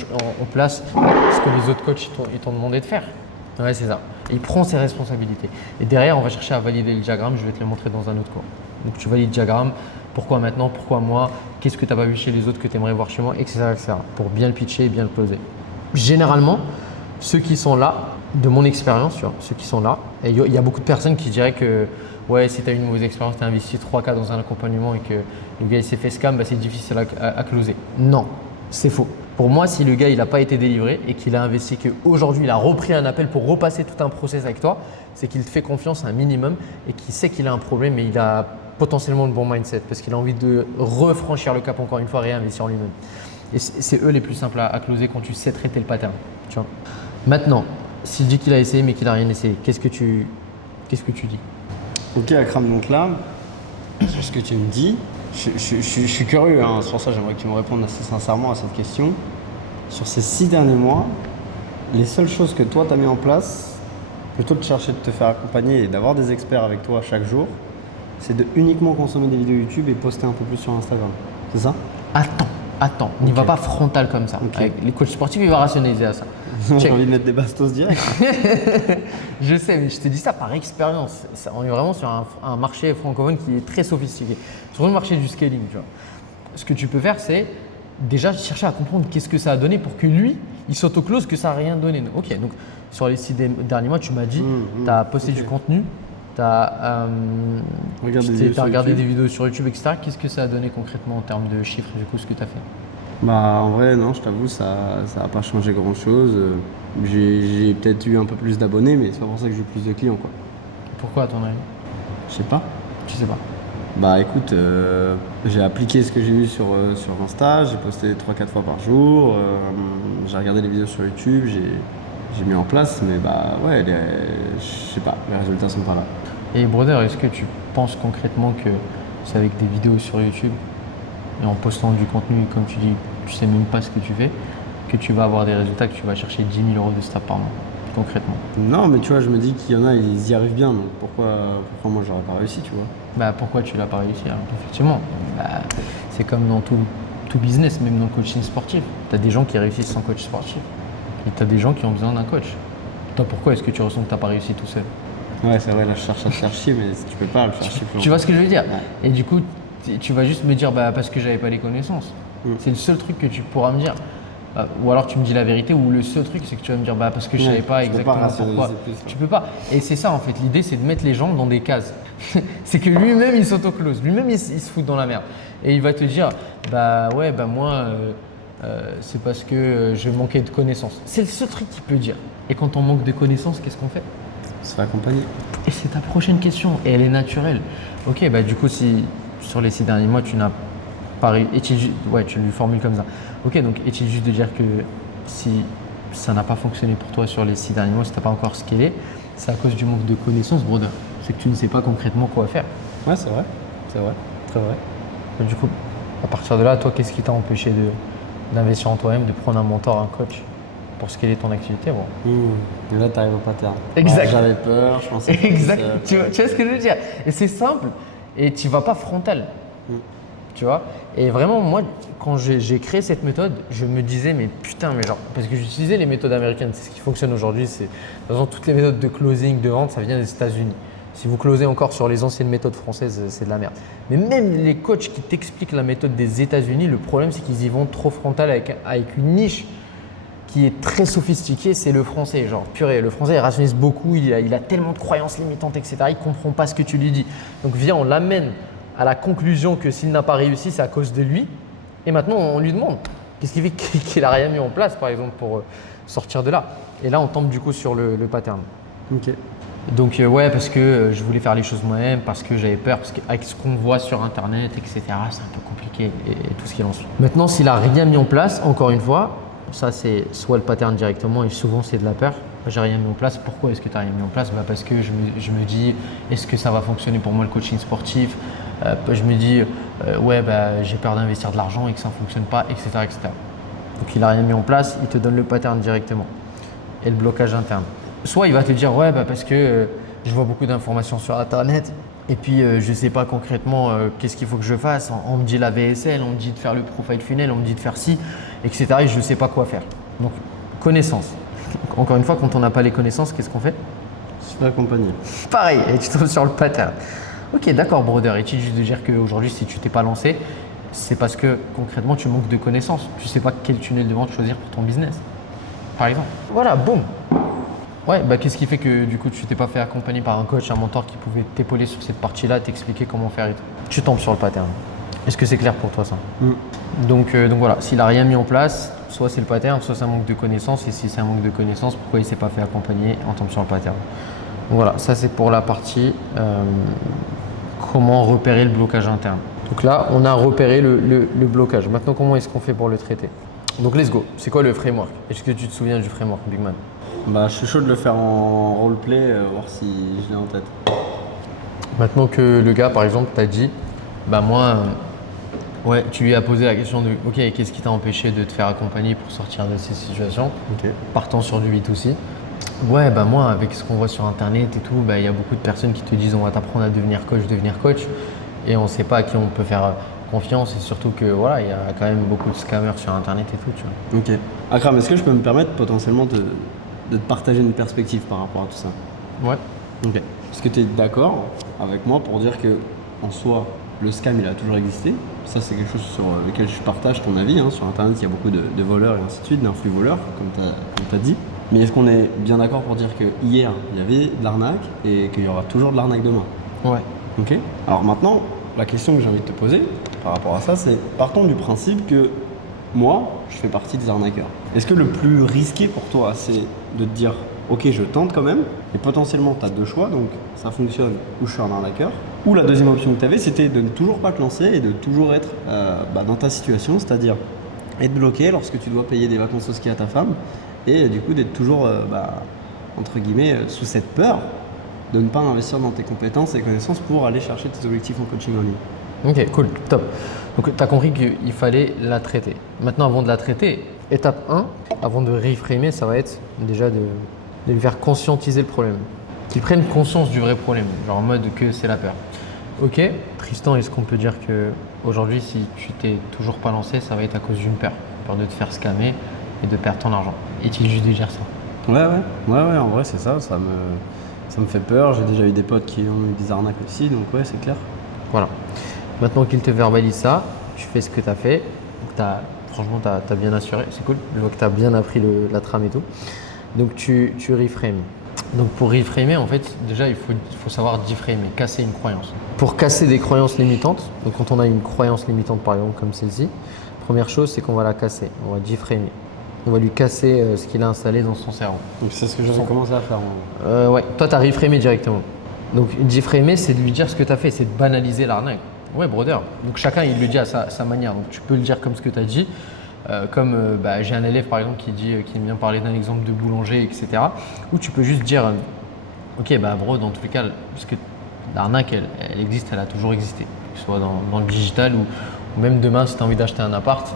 place ce que les autres coachs ils t'ont demandé de faire. Ouais, c'est ça. Et il prend ses responsabilités. Et derrière, on va chercher à valider le diagramme, je vais te le montrer dans un autre cours. Donc tu valides le diagramme. Pourquoi maintenant? Pourquoi moi? Qu'est-ce que tu n'as pas vu chez les autres que tu aimerais voir chez moi, etc., etc. Pour bien le pitcher et bien le closer. Généralement, ceux qui sont là, de mon expérience, ceux qui sont là, et il y a beaucoup de personnes qui diraient que ouais, si tu as eu une mauvaise expérience, tu as investi 3K dans un accompagnement et que le gars il s'est fait scam, c'est difficile à closer. Non, c'est faux. Pour moi, si le gars il n'a pas été délivré et qu'il a investi, qu'aujourd'hui il a repris un appel pour repasser tout un process avec toi, c'est qu'il te fait confiance un minimum et qu'il sait qu'il a un problème et il a potentiellement le bon mindset parce qu'il a envie de refranchir le cap encore une fois, réinvestir en lui-même. Et c'est eux les plus simples à closer quand tu sais traiter le pattern. Tu vois. Maintenant, s'il dit qu'il a essayé mais qu'il n'a rien essayé, qu'est-ce que tu dis? Ok Akram, donc là, sur ce que tu me dis, je suis curieux, hein, sur ça j'aimerais que tu me répondes assez sincèrement à cette question. Sur ces 6 derniers mois, les seules choses que toi tu as mis en place, plutôt que de chercher de te faire accompagner et d'avoir des experts avec toi chaque jour, c'est de uniquement consommer des vidéos YouTube et poster un peu plus sur Instagram. C'est ça? Attends, n'y va pas frontal comme ça. Okay. Avec les coachs sportifs, il va rationaliser à ça. J'ai envie de mettre des bastos direct. Je sais, mais je te dis ça par expérience. On est vraiment sur un marché francophone qui est très sophistiqué. Sur le marché du scaling, tu vois. Ce que tu peux faire, c'est déjà chercher à comprendre qu'est-ce que ça a donné pour que lui, il s'auto-close que ça n'a rien donné. Ok, donc sur les 6 derniers mois, tu m'as dit, tu as posté du contenu, tu as regardé des vidéos sur YouTube, etc. Qu'est-ce que ça a donné concrètement en termes de chiffres, du coup, ce que tu as fait? En vrai, non, je t'avoue, ça n'a pas changé grand-chose. J'ai peut-être eu un peu plus d'abonnés, mais c'est pas pour ça que j'ai eu plus de clients, quoi. Pourquoi, à ton avis? Je sais pas. Tu sais pas. Écoute, j'ai appliqué ce que j'ai vu sur Insta, j'ai posté 3-4 fois par jour, j'ai regardé les vidéos sur YouTube, j'ai mis en place, mais ouais, je sais pas, les résultats sont pas là. Et brother, est-ce que tu penses concrètement que c'est avec des vidéos sur YouTube et en postant du contenu, comme tu dis, tu sais même pas ce que tu fais, que tu vas avoir des résultats, que tu vas chercher 10 000 € de stats par mois, concrètement? Non, mais tu vois, je me dis qu'il y en a, ils y arrivent bien, donc pourquoi moi j'aurais pas réussi, tu vois? Pourquoi tu l'as pas réussi alors? Effectivement, c'est comme dans tout business, même dans le coaching sportif. Tu as des gens qui réussissent sans coach sportif et tu as des gens qui ont besoin d'un coach. Toi, pourquoi est-ce que tu ressens que tu n'as pas réussi tout seul? Ouais, c'est vrai, là je cherche à te faire chier, mais tu peux pas le faire chier plus Tu vois ce que je veux dire? Ouais. Et du coup, tu vas juste me dire bah, parce que j'avais pas les connaissances. C'est le seul truc que tu pourras me dire. Ou alors tu me dis la vérité, ou le seul truc c'est que tu vas me dire bah parce que je savais pas tu peux exactement pas pourquoi. rationaliser plus, Tu peux pas. Et c'est ça en fait, l'idée c'est de mettre les gens dans des cases. C'est que lui-même il s'auto-close, lui-même il se fout dans la merde. Et il va te dire bah ouais bah moi c'est parce que je manquais de connaissances. C'est le seul truc qu'il peut dire. Et quand on manque de connaissances, qu'est-ce qu'on fait? Se fait accompagner. Et c'est ta prochaine question, et elle est naturelle. Ok, bah du coup, si sur les 6 derniers mois, tu n'as pas réussi, ouais, tu lui formules comme ça. Ok, donc est-il juste de dire que si ça n'a pas fonctionné pour toi sur les 6 derniers mois, si tu n'as pas encore scalé, c'est à cause du manque de connaissances, brother. C'est que tu ne sais pas concrètement quoi faire. Ouais, c'est vrai, très vrai. Et du coup, à partir de là, toi, qu'est-ce qui t'a empêché d'investir en toi-même, de prendre un mentor, un coach pour scaler ton activité, bon. Et là, tu arrives au pattern. Exact. Alors, j'avais peur, je pensais. Exact. Tu vois ce que je veux dire? Et c'est simple et tu vas pas frontal. Tu vois? Et vraiment, moi, quand j'ai créé cette méthode, je me disais, mais putain, mais genre, parce que j'utilisais les méthodes américaines, c'est ce qui fonctionne aujourd'hui. C'est, de toute façon, toutes les méthodes de closing, de vente, ça vient des États-Unis. Si vous closez encore sur les anciennes méthodes françaises, c'est de la merde. Mais même les coachs qui t'expliquent la méthode des États-Unis, le problème, c'est qu'ils y vont trop frontal avec une niche qui est très sophistiqué, c'est le français. Genre, purée, le français, il rationalise beaucoup, il a tellement de croyances limitantes, etc. Il ne comprend pas ce que tu lui dis. Donc, viens, on l'amène à la conclusion que s'il n'a pas réussi, c'est à cause de lui. Et maintenant, on lui demande qu'est-ce qui fait qu'il n'a rien mis en place, par exemple, pour sortir de là. Et là, on tombe du coup sur le pattern. Ok. Donc, ouais, parce que je voulais faire les choses moi-même, parce que j'avais peur, parce qu'avec ce qu'on voit sur Internet, etc., c'est un peu compliqué et tout ce qu'il en suit. Maintenant, s'il n'a rien mis en place, encore une fois, ça, c'est soit le pattern directement et souvent, c'est de la peur. J'ai rien mis en place. Pourquoi est-ce que tu n'as rien mis en place? Parce que je me dis, est-ce que ça va fonctionner pour moi le coaching sportif? Je me dis, ouais, j'ai peur d'investir de l'argent et que ça ne fonctionne pas, etc., etc. Donc, il n'a rien mis en place, il te donne le pattern directement et le blocage interne. Soit il va te dire, ouais, parce que je vois beaucoup d'informations sur Internet et puis je ne sais pas concrètement qu'est-ce qu'il faut que je fasse. On me dit la VSL, on me dit de faire le profile funnel, on me dit de faire ci, etc. Et je ne sais pas quoi faire. Donc, connaissance. Encore une fois, quand on n'a pas les connaissances, qu'est-ce qu'on fait? Se fait accompagner. Pareil, et tu tombes sur le pattern. Ok, d'accord, brother. Est-il juste de dire qu'aujourd'hui, si tu t'es pas lancé, c'est parce que concrètement, tu manques de connaissances. Tu ne sais pas quel tunnel de vente choisir pour ton business, par exemple. Voilà, boum. Ouais, qu'est-ce qui fait que du coup tu t'es pas fait accompagner par un coach, un mentor qui pouvait t'épauler sur cette partie-là, t'expliquer comment faire et tout. Tu tombes sur le pattern. Est-ce que c'est clair pour toi ça? Donc voilà, s'il a rien mis en place, soit c'est le pattern, soit c'est un manque de connaissances. Et si c'est un manque de connaissances, pourquoi il s'est pas fait accompagner? On tombe sur le pattern. Donc voilà, ça c'est pour la partie comment repérer le blocage interne. Donc là, on a repéré le blocage. Maintenant, comment est-ce qu'on fait pour le traiter? Donc let's go. C'est quoi le framework? Est-ce que tu te souviens du framework, Big Man? Je suis chaud de le faire en roleplay, voir si je l'ai en tête. Maintenant que le gars, par exemple, t'a dit, ouais, tu lui as posé la question de, ok, qu'est-ce qui t'a empêché de te faire accompagner pour sortir de ces situations, partant sur du B2C. Ouais, moi, avec ce qu'on voit sur Internet et tout, il y a beaucoup de personnes qui te disent, on va t'apprendre à devenir coach, et on ne sait pas à qui on peut faire confiance, et surtout que voilà, il y a quand même beaucoup de scammers sur Internet et tout, tu vois. Ok. Akram, est-ce que je peux me permettre potentiellement de te partager une perspective par rapport à tout ça? Ouais. Ok. Est-ce que tu es d'accord avec moi pour dire que en soi, le scam il a toujours existé? Ça c'est quelque chose sur lequel je partage ton avis. Sur Internet, il y a beaucoup de voleurs et ainsi de suite, d'influx voleurs, comme tu as dit. Mais est-ce qu'on est bien d'accord pour dire que hier, il y avait de l'arnaque et qu'il y aura toujours de l'arnaque demain? Ouais. Ok. Alors maintenant, la question que j'ai envie de te poser par rapport à ça, c'est partons du principe que moi, je fais partie des arnaqueurs. Est-ce que le plus risqué pour toi, c'est de te dire ok, je tente quand même, et potentiellement tu as deux choix, donc ça fonctionne ou je suis un arnaqueur, ou la deuxième option que tu avais, c'était de ne toujours pas te lancer et de toujours être dans ta situation, c'est-à-dire être bloqué lorsque tu dois payer des vacances au ski à ta femme, et du coup d'être toujours, entre guillemets, sous cette peur de ne pas investir dans tes compétences et connaissances pour aller chercher tes objectifs en coaching en ligne. Ok, cool, top. Donc tu as compris qu'il fallait la traiter. Maintenant, avant de la traiter, étape 1, avant de reframer, ça va être déjà de lui faire conscientiser le problème. Qu'il prenne conscience du vrai problème, genre en mode que c'est la peur. Ok, Tristan, est-ce qu'on peut dire qu'aujourd'hui, si tu t'es toujours pas lancé, ça va être à cause d'une peur de te faire scammer et de perdre ton argent? Est-il juste de dire ça? Ouais, en vrai c'est ça, ça Ça me fait peur, j'ai déjà eu des potes qui ont eu des arnaques aussi, donc ouais, c'est clair. Voilà. Maintenant qu'il te verbalise ça, tu fais ce que tu as fait. Donc franchement, tu as bien assuré, c'est cool. Je vois que tu as bien appris la trame et tout. Donc tu reframes. Donc pour reframer, en fait, déjà il faut savoir deframer, casser une croyance. Pour casser des croyances limitantes, donc quand on a une croyance limitante par exemple comme celle-ci, première chose c'est qu'on va la casser, on va deframer. On va lui casser ce qu'il a installé dans son cerveau. Donc c'est ce que j'avais commencé à faire. Moi. Ouais, toi tu as reframé directement. Donc deframer, c'est de lui dire ce que tu as fait, c'est de banaliser l'arnaque. Ouais, brother. Donc chacun il le dit à sa manière. Donc tu peux le dire comme ce que tu as dit. J'ai un élève par exemple qui aime bien parler d'un exemple de boulanger, etc. Ou tu peux juste dire ok, bro, dans tous les cas, parce que l'arnaque elle existe, elle a toujours existé, que ce soit dans le digital ou même demain si tu as envie d'acheter un appart,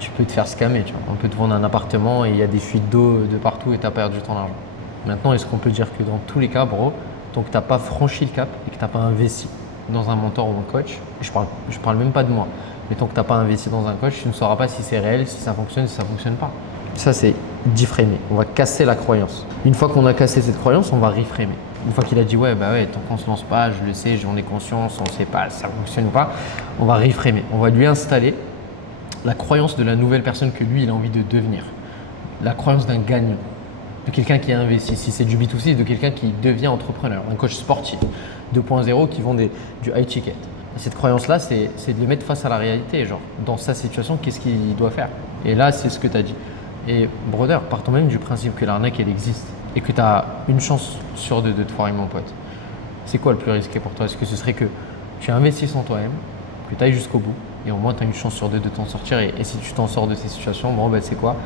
tu peux te faire scammer. Tu vois. On peut te vendre un appartement et il y a des fuites d'eau de partout et tu as perdu ton argent. Maintenant, est-ce qu'on peut dire que dans tous les cas, bro, tant que tu n'as pas franchi le cap et que tu n'as pas investi dans un mentor ou un coach, je parle même pas de moi, mais tant que tu n'as pas investi dans un coach, tu ne sauras pas si c'est réel, si ça fonctionne, si ça ne fonctionne pas. Ça, c'est deframer. On va casser la croyance. Une fois qu'on a cassé cette croyance, on va reframer. Une fois qu'il a dit tant qu'on ne se lance pas, je le sais, j'en ai conscience, on ne sait pas si ça fonctionne ou pas, on va reframer. On va lui installer la croyance de la nouvelle personne que lui, il a envie de devenir. La croyance d'un gagnant, de quelqu'un qui a investi. Si c'est du B2C, de quelqu'un qui devient entrepreneur, un coach sportif 2.0 qui vend du high ticket. Et cette croyance-là, c'est de le mettre face à la réalité. Genre, dans sa situation, qu'est-ce qu'il doit faire? Et là, c'est ce que tu as dit. Et brother, partons même du principe que l'arnaque, elle existe et que tu as une chance sur deux de te foirer, mon pote. C'est quoi le plus risqué pour toi? Est-ce que ce serait que tu investisses en toi-même, que tu ailles jusqu'au bout et au moins tu as une chance sur deux de t'en sortir et si tu t'en sors de ces situations, c'est quoi?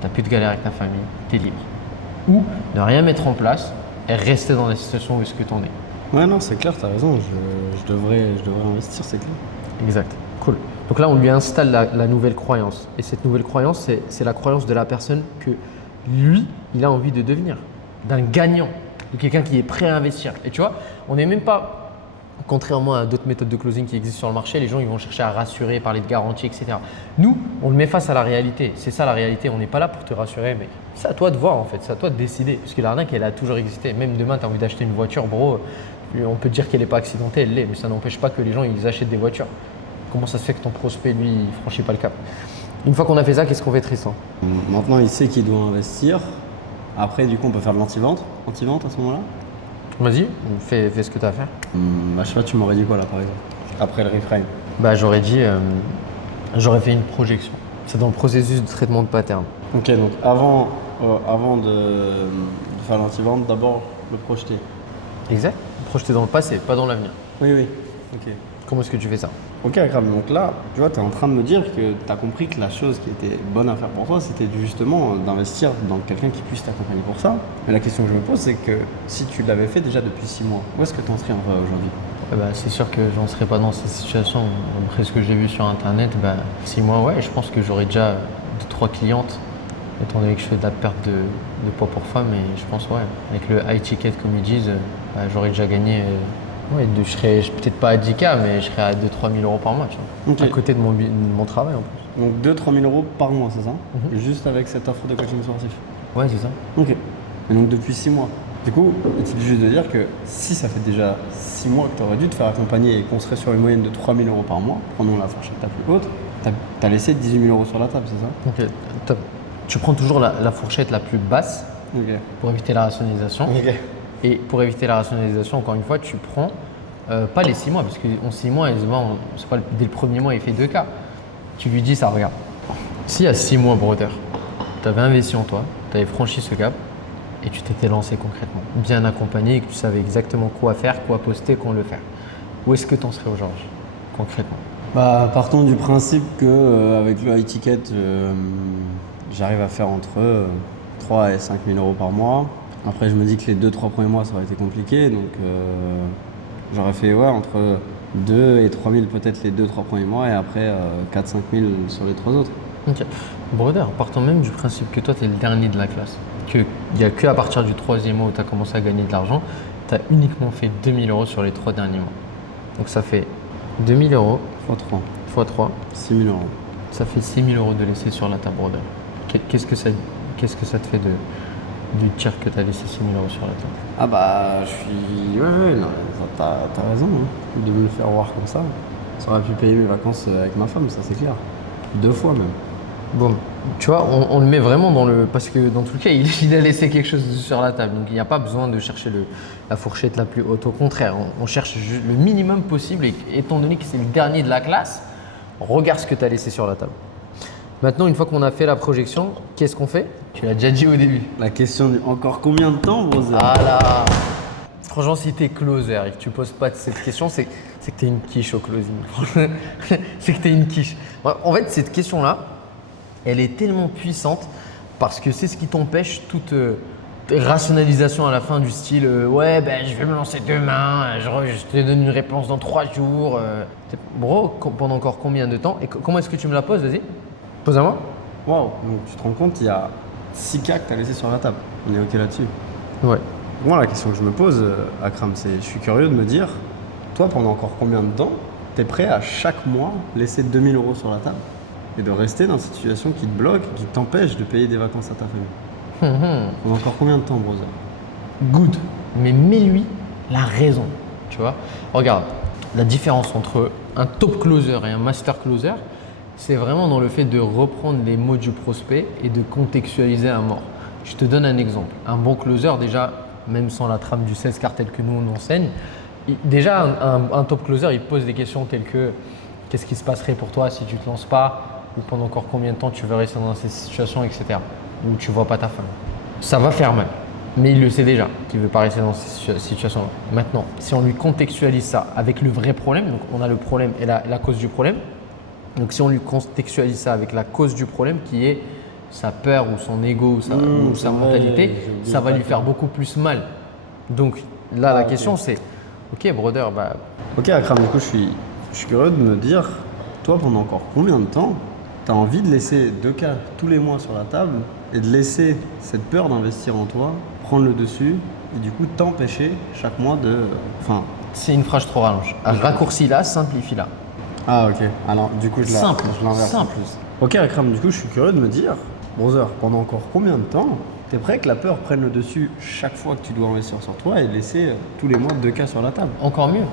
Tu n'as plus de galère avec ta famille, tu es libre. Ou ne rien mettre en place et rester dans la situation où est-ce que tu en es. Ouais, non, c'est clair, tu as raison. Je devrais investir, c'est clair. Exact. Cool. Donc là, on lui installe la nouvelle croyance. Et cette nouvelle croyance, c'est la croyance de la personne que lui, il a envie de devenir. D'un gagnant, de quelqu'un qui est prêt à investir. Et tu vois, on n'est même pas, contrairement à d'autres méthodes de closing qui existent sur le marché, les gens ils vont chercher à rassurer, parler de garantie, etc. Nous, on le met face à la réalité. C'est ça la réalité. On n'est pas là pour te rassurer, mais c'est à toi de voir en fait. C'est à toi de décider. Parce que l'arnaque, elle a toujours existé. Même demain, tu as envie d'acheter une voiture, bro, on peut dire qu'elle n'est pas accidentée, elle l'est. Mais ça n'empêche pas que les gens, ils achètent des voitures. Comment ça se fait que ton prospect, lui, il franchit pas le cap? Une fois qu'on a fait ça, qu'est-ce qu'on fait, Tristan? Maintenant, il sait qu'il doit investir. Après, du coup, on peut faire de l'anti-vente. Anti-vente à ce moment-là. Vas-y, fais ce que tu as à faire. Je sais pas, tu m'aurais dit quoi là, par exemple? Après le reframe. J'aurais dit, j'aurais fait une projection. C'est dans le processus de traitement de pattern. Ok, donc avant de faire l'anti-vente, d'abord le projeter. Exact. Projeter dans le passé, pas dans l'avenir. Oui, ok. Comment est-ce que tu fais ça? Ok, grave. Donc là, tu vois, tu es en train de me dire que tu as compris que la chose qui était bonne à faire pour toi, c'était justement d'investir dans quelqu'un qui puisse t'accompagner pour ça. Mais la question que je me pose, c'est que si tu l'avais fait déjà depuis 6 mois, où est-ce que tu en serais en vrai aujourd'hui? C'est sûr que j'en serais pas dans cette situation. Après ce que j'ai vu sur internet, 6 mois, ouais, je pense que j'aurais déjà 2-3 clientes, étant donné que je fais de la perte de poids pour femmes. Et je pense, ouais, avec le high ticket comme ils disent, j'aurais déjà gagné. Je serais peut-être pas à 10K, mais je serais à 2-3 000 euros par mois, tu vois. Okay. À côté de mon travail en plus. Donc 2-3 000 euros par mois, c'est ça? Juste avec cette offre de coaching sportif? Ouais, c'est ça. Ok. Et donc depuis 6 mois. Du coup, est-il juste de dire que si ça fait déjà 6 mois que tu aurais dû te faire accompagner et qu'on serait sur une moyenne de 3 000 euros par mois, prenons la fourchette la plus haute, tu as laissé 18 000 euros sur la table, c'est ça? Ok, top. Tu prends toujours la fourchette la plus basse pour éviter la rationalisation. Ok. Et pour éviter la rationalisation, encore une fois, tu prends pas les 6 mois, parce qu'en 6 mois, c'est pas dès le premier mois, il fait 2K. Tu lui dis ça, regarde. S'il y a 6 mois, brother, tu avais investi en toi, tu avais franchi ce cap et tu t'étais lancé concrètement, bien accompagné et que tu savais exactement quoi faire, quoi poster, quand le faire. Où est-ce que tu en serais aujourd'hui, concrètement? Partons du principe qu'avec le high ticket, j'arrive à faire entre 3 et 5 000 euros par mois. Après, je me dis que les 2-3 premiers mois, ça aurait été compliqué. Donc, j'aurais fait entre 2 et 3 000 peut-être les 2-3 premiers mois et après 4-5 000 sur les 3 autres. Ok. Brother, partons même du principe que toi, tu es le dernier de la classe. Qu'il n'y a qu'à partir du 3e mois où tu as commencé à gagner de l'argent, tu as uniquement fait 2 000 euros sur les 3 derniers mois. Donc, ça fait 2 000 euros x 3. 6 000 euros. Ça fait 6 000 euros de laisser sur la table, brother. Qu'est-ce que ça te fait du tir que tu as laissé 6 000 € sur la table. Ah bah, je suis... Ouais, non, t'as raison de me le faire voir comme ça. Ça aurait pu payer mes vacances avec ma femme, ça c'est clair. 2 fois même. Bon, tu vois, on le met vraiment dans le… Parce que dans tout le cas, il a laissé quelque chose sur la table. Donc, il n'y a pas besoin de chercher la fourchette la plus haute. Au contraire, on cherche le minimum possible. Et étant donné que c'est le dernier de la classe, regarde ce que tu as laissé sur la table. Maintenant, une fois qu'on a fait la projection, qu'est-ce qu'on fait? Tu l'as déjà dit au début. La question du encore combien de temps, brother? Ah là! Franchement, si tu es closer et que tu poses pas cette question, c'est que tu es une quiche au closing. C'est que tu es une quiche. En fait, cette question-là, elle est tellement puissante parce que c'est ce qui t'empêche toute rationalisation à la fin du style ouais, ben, je vais me lancer demain, je te donne une réponse dans 3 jours. Bro, pendant encore combien de temps? Et comment est-ce que tu me la poses? Vas-y, pose à moi. Wow, donc tu te rends compte, il y a 6 cas que tu as laissé sur la table. On est OK là-dessus. Ouais. Moi, la question que je me pose, Akram, c'est je suis curieux de me dire, toi, pendant encore combien de temps, tu es prêt à chaque mois laisser 2 000 € sur la table et de rester dans cette situation qui te bloque, qui t'empêche de payer des vacances à ta famille? Pendant encore combien de temps, brother? Good. Mais mets-lui la raison. Tu vois, regarde, la différence entre un top closer et un master closer, c'est vraiment dans le fait de reprendre les mots du prospect et de contextualiser à mort. Je te donne un exemple. Un bon closer, déjà, même sans la trame du 16 cartel que nous on enseigne, déjà un top closer, il pose des questions telles que qu'est-ce qui se passerait pour toi si tu ne te lances pas, ou pendant encore combien de temps tu veux rester dans cette situation, etc. Ou tu ne vois pas ta femme. Ça va faire mal, mais il le sait déjà qu'il ne veut pas rester dans cette situation-là. Maintenant, si on lui contextualise ça avec le vrai problème, donc on a le problème et la cause du problème. Donc si on lui contextualise ça avec la cause du problème qui est sa peur ou son ego ou sa mentalité, ça va lui faire beaucoup plus mal. Donc là, la question c'est, ok brother, bah… Ok Akram, du coup je suis curieux de me dire, toi pendant encore combien de temps tu as envie de laisser 2 cas tous les mois sur la table et de laisser cette peur d'investir en toi prendre le dessus et du coup t'empêcher chaque mois de… Enfin… C'est une phrase trop rallonge. Raccourcis-la, simplifie-la. Ah ok, alors du coup je l'inverse en Simple. plus. Ok Akram, du coup je suis curieux de me dire, brother, pendant encore combien de temps t'es prêt que la peur prenne le dessus chaque fois que tu dois investir sur toi et laisser tous les mois 2 cas sur la table? Encore mieux.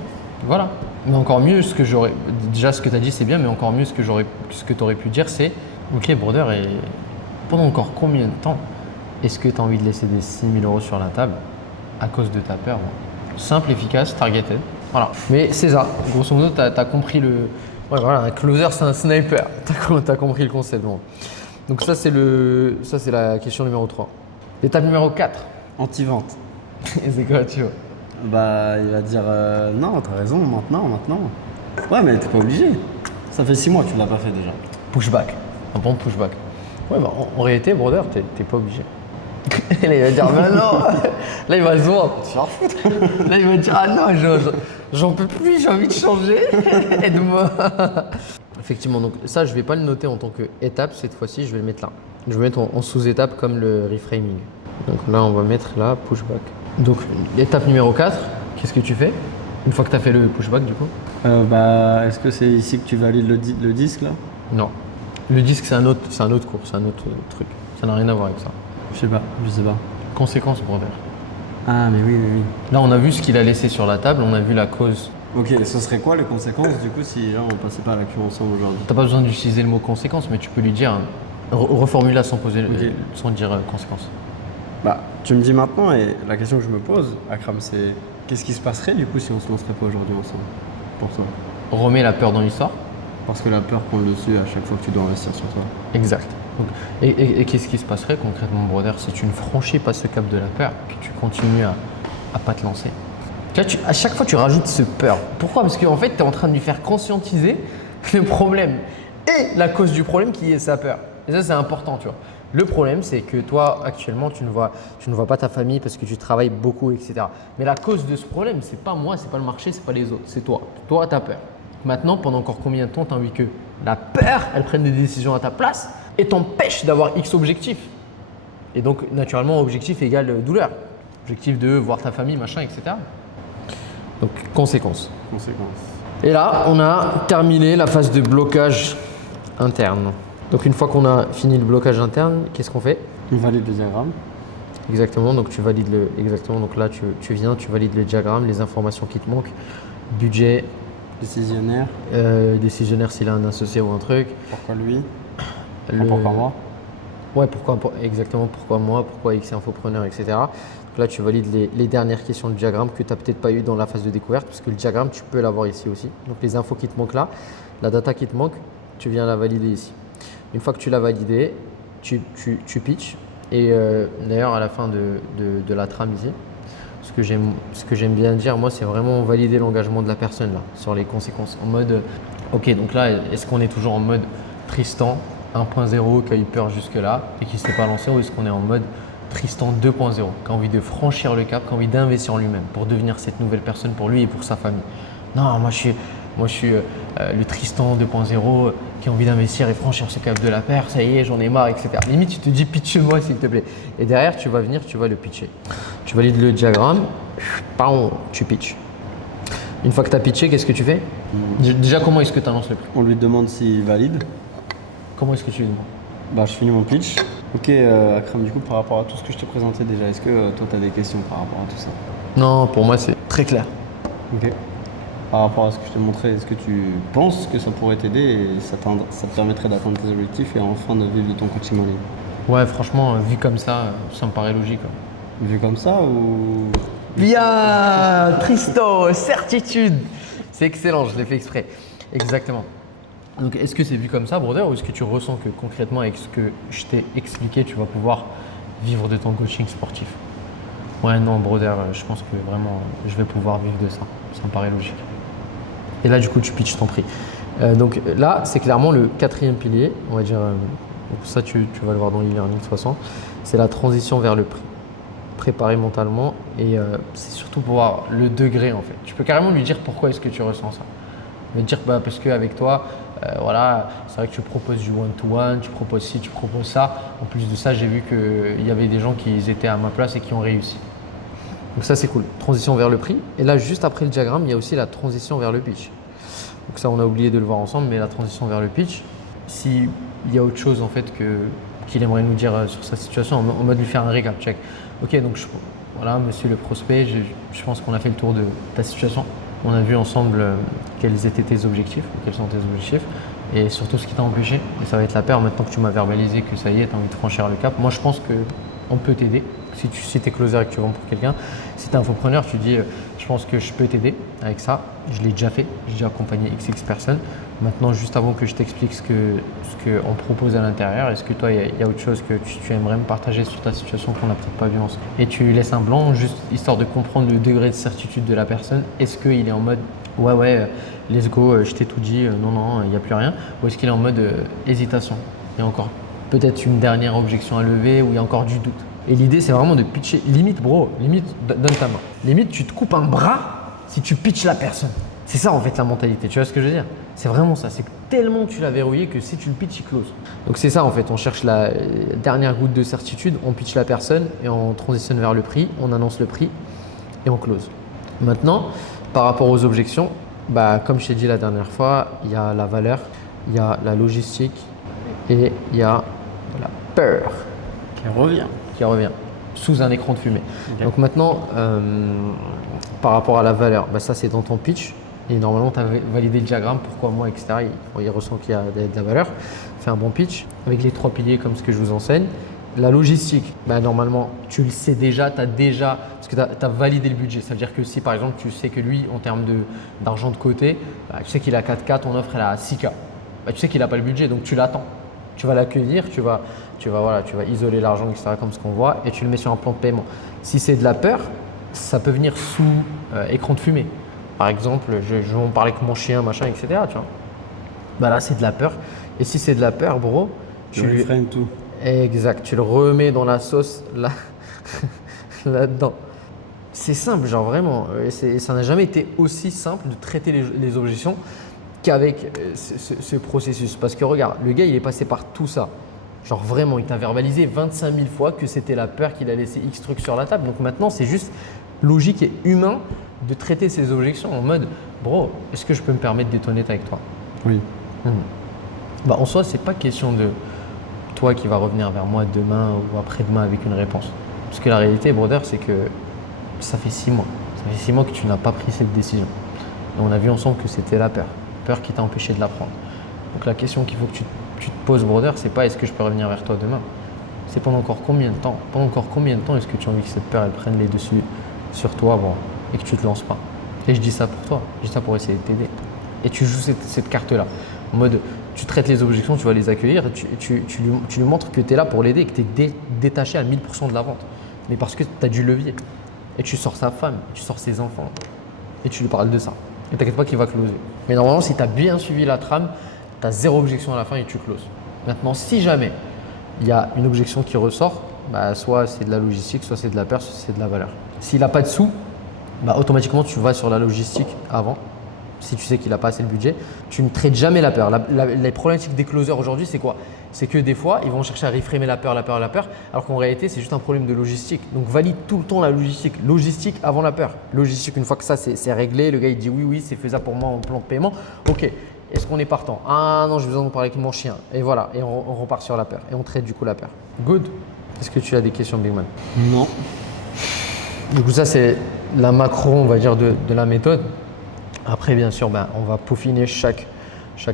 Voilà. Mais encore mieux, ce que j'aurais… Déjà, ce que tu as dit, c'est bien, mais encore mieux, ce que tu aurais pu dire, c'est ok, brother, et pendant encore combien de temps est-ce que tu as envie de laisser des 6 000 € sur la table à cause de ta peur? Simple, efficace, targeted. Voilà. Mais c'est ça. Grosso modo, tu as compris le… Ouais, voilà, un closer, c'est un sniper. Tu as compris le concept. Bon. Donc, ça, c'est la question numéro 3. L'étape numéro 4. Anti-vente. Et c'est quoi, tu vois? Bah, il va dire non, t'as raison, maintenant. Ouais, mais t'es pas obligé. Ça fait 6 mois que tu l'as pas fait déjà. Pushback. Un bon pushback. Ouais, bah en réalité, brother, t'es pas obligé. Et là, il va dire mais non. Là, il va se voir. Là, il va dire ah non, j'en peux plus, j'ai envie de changer. Aide-moi. Effectivement, donc ça, je vais pas le noter en tant qu'étape cette fois-ci, je vais le mettre là. Je vais le mettre en sous-étape comme le reframing. Donc là, on va mettre là pushback. Donc, l'étape numéro 4, qu'est-ce que tu fais une fois que tu as fait le pushback du coup? Bah, est-ce que c'est ici que tu valides le disque là? Non. Le disque, c'est un autre cours, c'est un autre truc. Ça n'a rien à voir avec ça. Je sais pas. Conséquence, brother. Ah, mais oui. Là, on a vu ce qu'il a laissé sur la table, on a vu la cause. Ok, ce serait quoi les conséquences du coup si là on passait pas à l'action ensemble aujourd'hui? T'as pas besoin d'utiliser le mot conséquence, mais tu peux lui dire, reformule-la sans dire conséquence. Bah, tu me dis maintenant, et la question que je me pose, Akram, c'est qu'est-ce qui se passerait du coup si on se lancerait pas aujourd'hui ensemble, pour toi? Remets la peur dans l'histoire. Parce que la peur prend le dessus à chaque fois que tu dois investir sur toi. Exact. Donc, et qu'est-ce qui se passerait concrètement, brother, si tu ne franchis pas ce cap de la peur, que tu continues à pas te lancer? À chaque fois, tu rajoutes ce peur. Pourquoi? Parce qu'en fait, tu es en train de lui faire conscientiser le problème et la cause du problème qui est sa peur. Et ça, c'est important, tu vois. Le problème, c'est que toi, actuellement, tu ne vois pas ta famille parce que tu travailles beaucoup, etc. Mais la cause de ce problème, c'est pas moi, c'est pas le marché, c'est pas les autres, c'est toi. Toi, tu as peur. Maintenant, pendant encore combien de temps tu as envie que la peur, elle prenne des décisions à ta place et t'empêche d'avoir X objectif? Et donc, naturellement, objectif égale douleur. Objectif de voir ta famille, machin, etc. Donc, conséquence. Et là, on a terminé la phase de blocage interne. Donc, une fois qu'on a fini le blocage interne, qu'est-ce qu'on fait? On valide le diagramme. Exactement, donc tu valides exactement, donc là tu viens, tu valides le diagramme, les informations qui te manquent, budget, Décisionnaire. décisionnaire s'il a un associé ou un truc. Pourquoi lui? Le- Pourquoi moi? Ouais, exactement, pourquoi moi, pourquoi X infopreneur, etc. Donc là, tu valides les dernières questions du diagramme que tu n'as peut-être pas eu dans la phase de découverte, parce que le diagramme, tu peux l'avoir ici aussi. Donc les infos qui te manquent là, la data qui te manque, tu viens la valider ici. Une fois que tu l'as validé, tu pitches. Et d'ailleurs, à la fin de la trame ici, ce que j'aime bien dire, moi, c'est vraiment valider l'engagement de la personne là, sur les conséquences. En mode, ok, donc là, est-ce qu'on est toujours en mode Tristan 1.0 qui a eu peur jusque-là et qui ne s'est pas lancé, ou est-ce qu'on est en mode Tristan 2.0 qui a envie de franchir le cap, qui a envie d'investir en lui-même pour devenir cette nouvelle personne pour lui et pour sa famille? Non, moi je suis le Tristan 2.0 qui a envie d'investir et franchir ce cap de la paire, ça y est, j'en ai marre, etc. Limite, tu te dis pitch-moi s'il te plaît. Et derrière, tu vas venir, tu vas le pitcher. Tu valides le diagramme, tu pitches. Une fois que tu as pitché, qu'est-ce que tu fais? Déjà, comment est-ce que tu annonces le prix? On lui demande s'il valide. Comment est-ce que tu le demandes? Bah, je finis mon pitch. Ok, Akram, du coup, par rapport à tout ce que je t'ai présenté déjà, est-ce que toi, tu as des questions par rapport à tout ça? Non, pour moi, c'est très clair. Ok. Par rapport à ce que je t'ai montré, est-ce que tu penses que ça pourrait t'aider et ça te permettrait d'atteindre tes objectifs et enfin de vivre de ton coaching en ligne? Ouais, franchement, vu comme ça me paraît logique. Vu comme ça ou… Bien, Tristan, certitude. C'est excellent, je l'ai fait exprès. Exactement. Donc, est-ce que c'est vu comme ça, brother, ou est-ce que tu ressens que concrètement, avec ce que je t'ai expliqué, tu vas pouvoir vivre de ton coaching sportif? Ouais, non, brother, je pense que vraiment, je vais pouvoir vivre de ça. Ça me paraît logique. Et là, du coup, tu pitches ton prix. Donc là, c'est clairement le quatrième pilier, on va dire. Donc ça, tu vas le voir dans l'e-learning de toute façon. C'est la transition vers le prix. Préparer mentalement et c'est surtout pour voir le degré en fait. Tu peux carrément lui dire pourquoi est-ce que tu ressens ça. Lui dire parce qu'avec toi, voilà, c'est vrai que tu proposes du one-to-one, tu proposes ci, tu proposes ça. En plus de ça, j'ai vu qu'il y avait des gens qui étaient à ma place et qui ont réussi. Donc ça, c'est cool. Transition vers le prix. Et là, juste après le diagramme, il y a aussi la transition vers le pitch. Donc ça, on a oublié de le voir ensemble, mais la transition vers le pitch, s'il y a autre chose en fait qu'il aimerait nous dire sur sa situation, en mode lui faire un récap, check. Ok, donc voilà, monsieur le prospect, je pense qu'on a fait le tour de ta situation. On a vu ensemble quels étaient tes objectifs, quels sont tes objectifs et surtout ce qui t'a empêché. Et ça va être la paire maintenant que tu m'as verbalisé que ça y est, tu as envie de franchir le cap. Moi, je pense qu'on peut t'aider. Si tu es closer et que tu vends pour quelqu'un, si tu es infopreneur, tu dis je pense que je peux t'aider avec ça. Je l'ai déjà fait, j'ai déjà accompagné XX personnes. Maintenant, juste avant que je t'explique ce qu'on propose à l'intérieur, est-ce que toi, il y a autre chose que tu aimerais me partager sur ta situation qu'on n'a peut-être pas vu ensemble? Et tu laisses un blanc juste histoire de comprendre le degré de certitude de la personne. Est-ce qu'il est en mode ouais, let's go, je t'ai tout dit, non, il n'y a plus rien? Ou est-ce qu'il est en mode hésitation? Il y a encore peut-être une dernière objection à lever ou il y a encore du doute? Et l'idée, c'est vraiment de pitcher. Limite, bro, donne ta main. Limite, tu te coupes un bras si tu pitches la personne. C'est ça, en fait, la mentalité. Tu vois ce que je veux dire? C'est vraiment ça. C'est tellement tu l'as verrouillé que si tu le pitches, il close. Donc, c'est ça, en fait. On cherche la dernière goutte de certitude, on pitch la personne et on transitionne vers le prix, on annonce le prix et on close. Maintenant, par rapport aux objections, comme je t'ai dit la dernière fois, il y a la valeur, il y a la logistique et il y a la peur. Qui revient sous un écran de fumée. Okay. Donc maintenant, par rapport à la valeur, ça c'est dans ton pitch et normalement tu as validé le diagramme, pourquoi moi, etc. Il ressent qu'il y a de la valeur. Fais un bon pitch avec les 3 piliers comme ce que je vous enseigne. La logistique, normalement tu le sais déjà, parce que tu as validé le budget. Ça veut dire que si par exemple tu sais que lui, en termes d'argent de côté, tu sais qu'il a 4K, ton offre elle a 6K. Tu sais qu'il n'a pas le budget, donc tu l'attends. Tu vas l'accueillir, tu vas isoler l'argent, etc. comme ce qu'on voit et tu le mets sur un plan de paiement. Si c'est de la peur, ça peut venir sous écran de fumée. Par exemple, je vais en parler avec mon chien, machin, etc. Tu vois. Là, c'est de la peur. Et si c'est de la peur, bro, tu lui freines tout. Exact. Tu le remets dans la sauce là-dedans. C'est simple, genre vraiment. Et ça n'a jamais été aussi simple de traiter les objections qu'avec ce processus. Parce que regarde, le gars, il est passé par tout ça. Genre vraiment, il t'a verbalisé 25 000 fois que c'était la peur qu'il a laissé X trucs sur la table. Donc maintenant, c'est juste logique et humain de traiter ces objections en mode « Bro, est-ce que je peux me permettre d'être honnête avec toi ?» Oui. En soi, c'est pas question de toi qui va revenir vers moi demain ou après-demain avec une réponse. Parce que la réalité, brother, c'est que ça fait 6 mois. Ça fait 6 mois que tu n'as pas pris cette décision. Et on a vu ensemble que c'était la peur. Peur qui t'a empêché de la prendre. Donc la question qu'il faut que tu te poses, brother, c'est pas est-ce que je peux revenir vers toi demain. C'est pendant encore combien de temps? Pendant encore combien de temps est-ce que tu as envie que cette peur elle prenne les dessus sur toi, bon, et que tu te lances pas? Et je dis ça pour toi. Je dis ça pour essayer de t'aider. Et tu joues cette carte-là. En mode, tu traites les objections, tu vas les accueillir, et tu lui montres que tu es là pour l'aider, que tu es détaché à 1000% de la vente. Mais parce que tu as du levier. Et tu sors sa femme, tu sors ses enfants. Et tu lui parles de ça. Et t'inquiète pas qu'il va closer. Mais normalement, si tu as bien suivi la trame, tu as 0 objection à la fin et tu closes. Maintenant, si jamais il y a une objection qui ressort, bah, soit c'est de la logistique, soit c'est de la peur, soit c'est de la valeur. S'il n'a pas de sous, bah, automatiquement tu vas sur la logistique avant. Si tu sais qu'il n'a pas assez de budget, tu ne traites jamais la peur. Les problématiques des closers aujourd'hui, c'est quoi? C'est que des fois, ils vont chercher à reframer la peur, alors qu'en réalité, c'est juste un problème de logistique. Donc, valide tout le temps la logistique. Logistique avant la peur. Logistique, une fois que ça, c'est réglé, le gars, il dit oui, c'est faisable pour moi en plan de paiement. Ok, est-ce qu'on est partant? Ah non, j'ai besoin de parler avec mon chien. Et voilà, et on repart sur la peur. Et on traite du coup la peur. Good. Est-ce que tu as des questions, Big Man? Non. Du coup, ça, c'est la macro, on va dire, de la méthode. Après, bien sûr, on va peaufiner chaque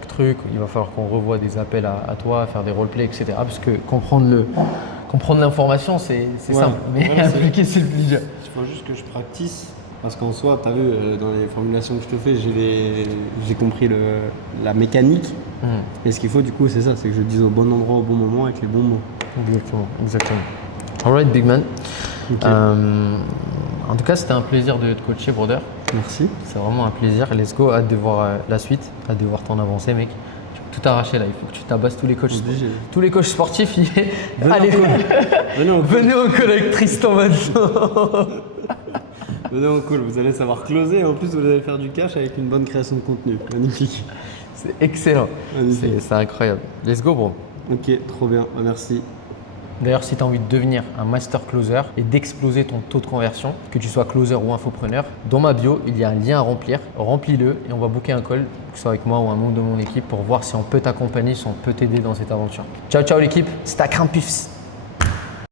truc. Il va falloir qu'on revoie des appels à toi, faire des roleplays, etc. Parce que comprendre l'information, c'est simple. Mais appliquer, c'est le plus dur. Il faut juste que je practice. Parce qu'en soi, tu as vu, dans les formulations que je te fais, j'ai compris la mécanique. Et ce qu'il faut, du coup, c'est ça. C'est que je le dise au bon endroit, au bon moment, avec les bons mots. Exactement. Alright, Big Man. Okay. En tout cas, c'était un plaisir de te coacher, brother. Merci. C'est vraiment un plaisir. Let's go. Hâte de voir la suite. Hâte de voir ton avancée, mec. Tu peux tout arracher là. Il faut que tu tabasses tous les coachs sportifs. Tous les coachs sportifs. Allez, venez au call avec Tristan maintenant. Venez en call. Vous allez savoir closer. Et en plus, vous allez faire du cash avec une bonne création de contenu. Magnifique. C'est excellent. C'est incroyable. Let's go, bro. Ok, trop bien. Merci. D'ailleurs, si tu as envie de devenir un master closer et d'exploser ton taux de conversion, que tu sois closer ou infopreneur, dans ma bio, il y a un lien à remplir. Remplis-le et on va booker un call, que ce soit avec moi ou un membre de mon équipe, pour voir si on peut t'accompagner, si on peut t'aider dans cette aventure. Ciao, ciao l'équipe. C'était Campus.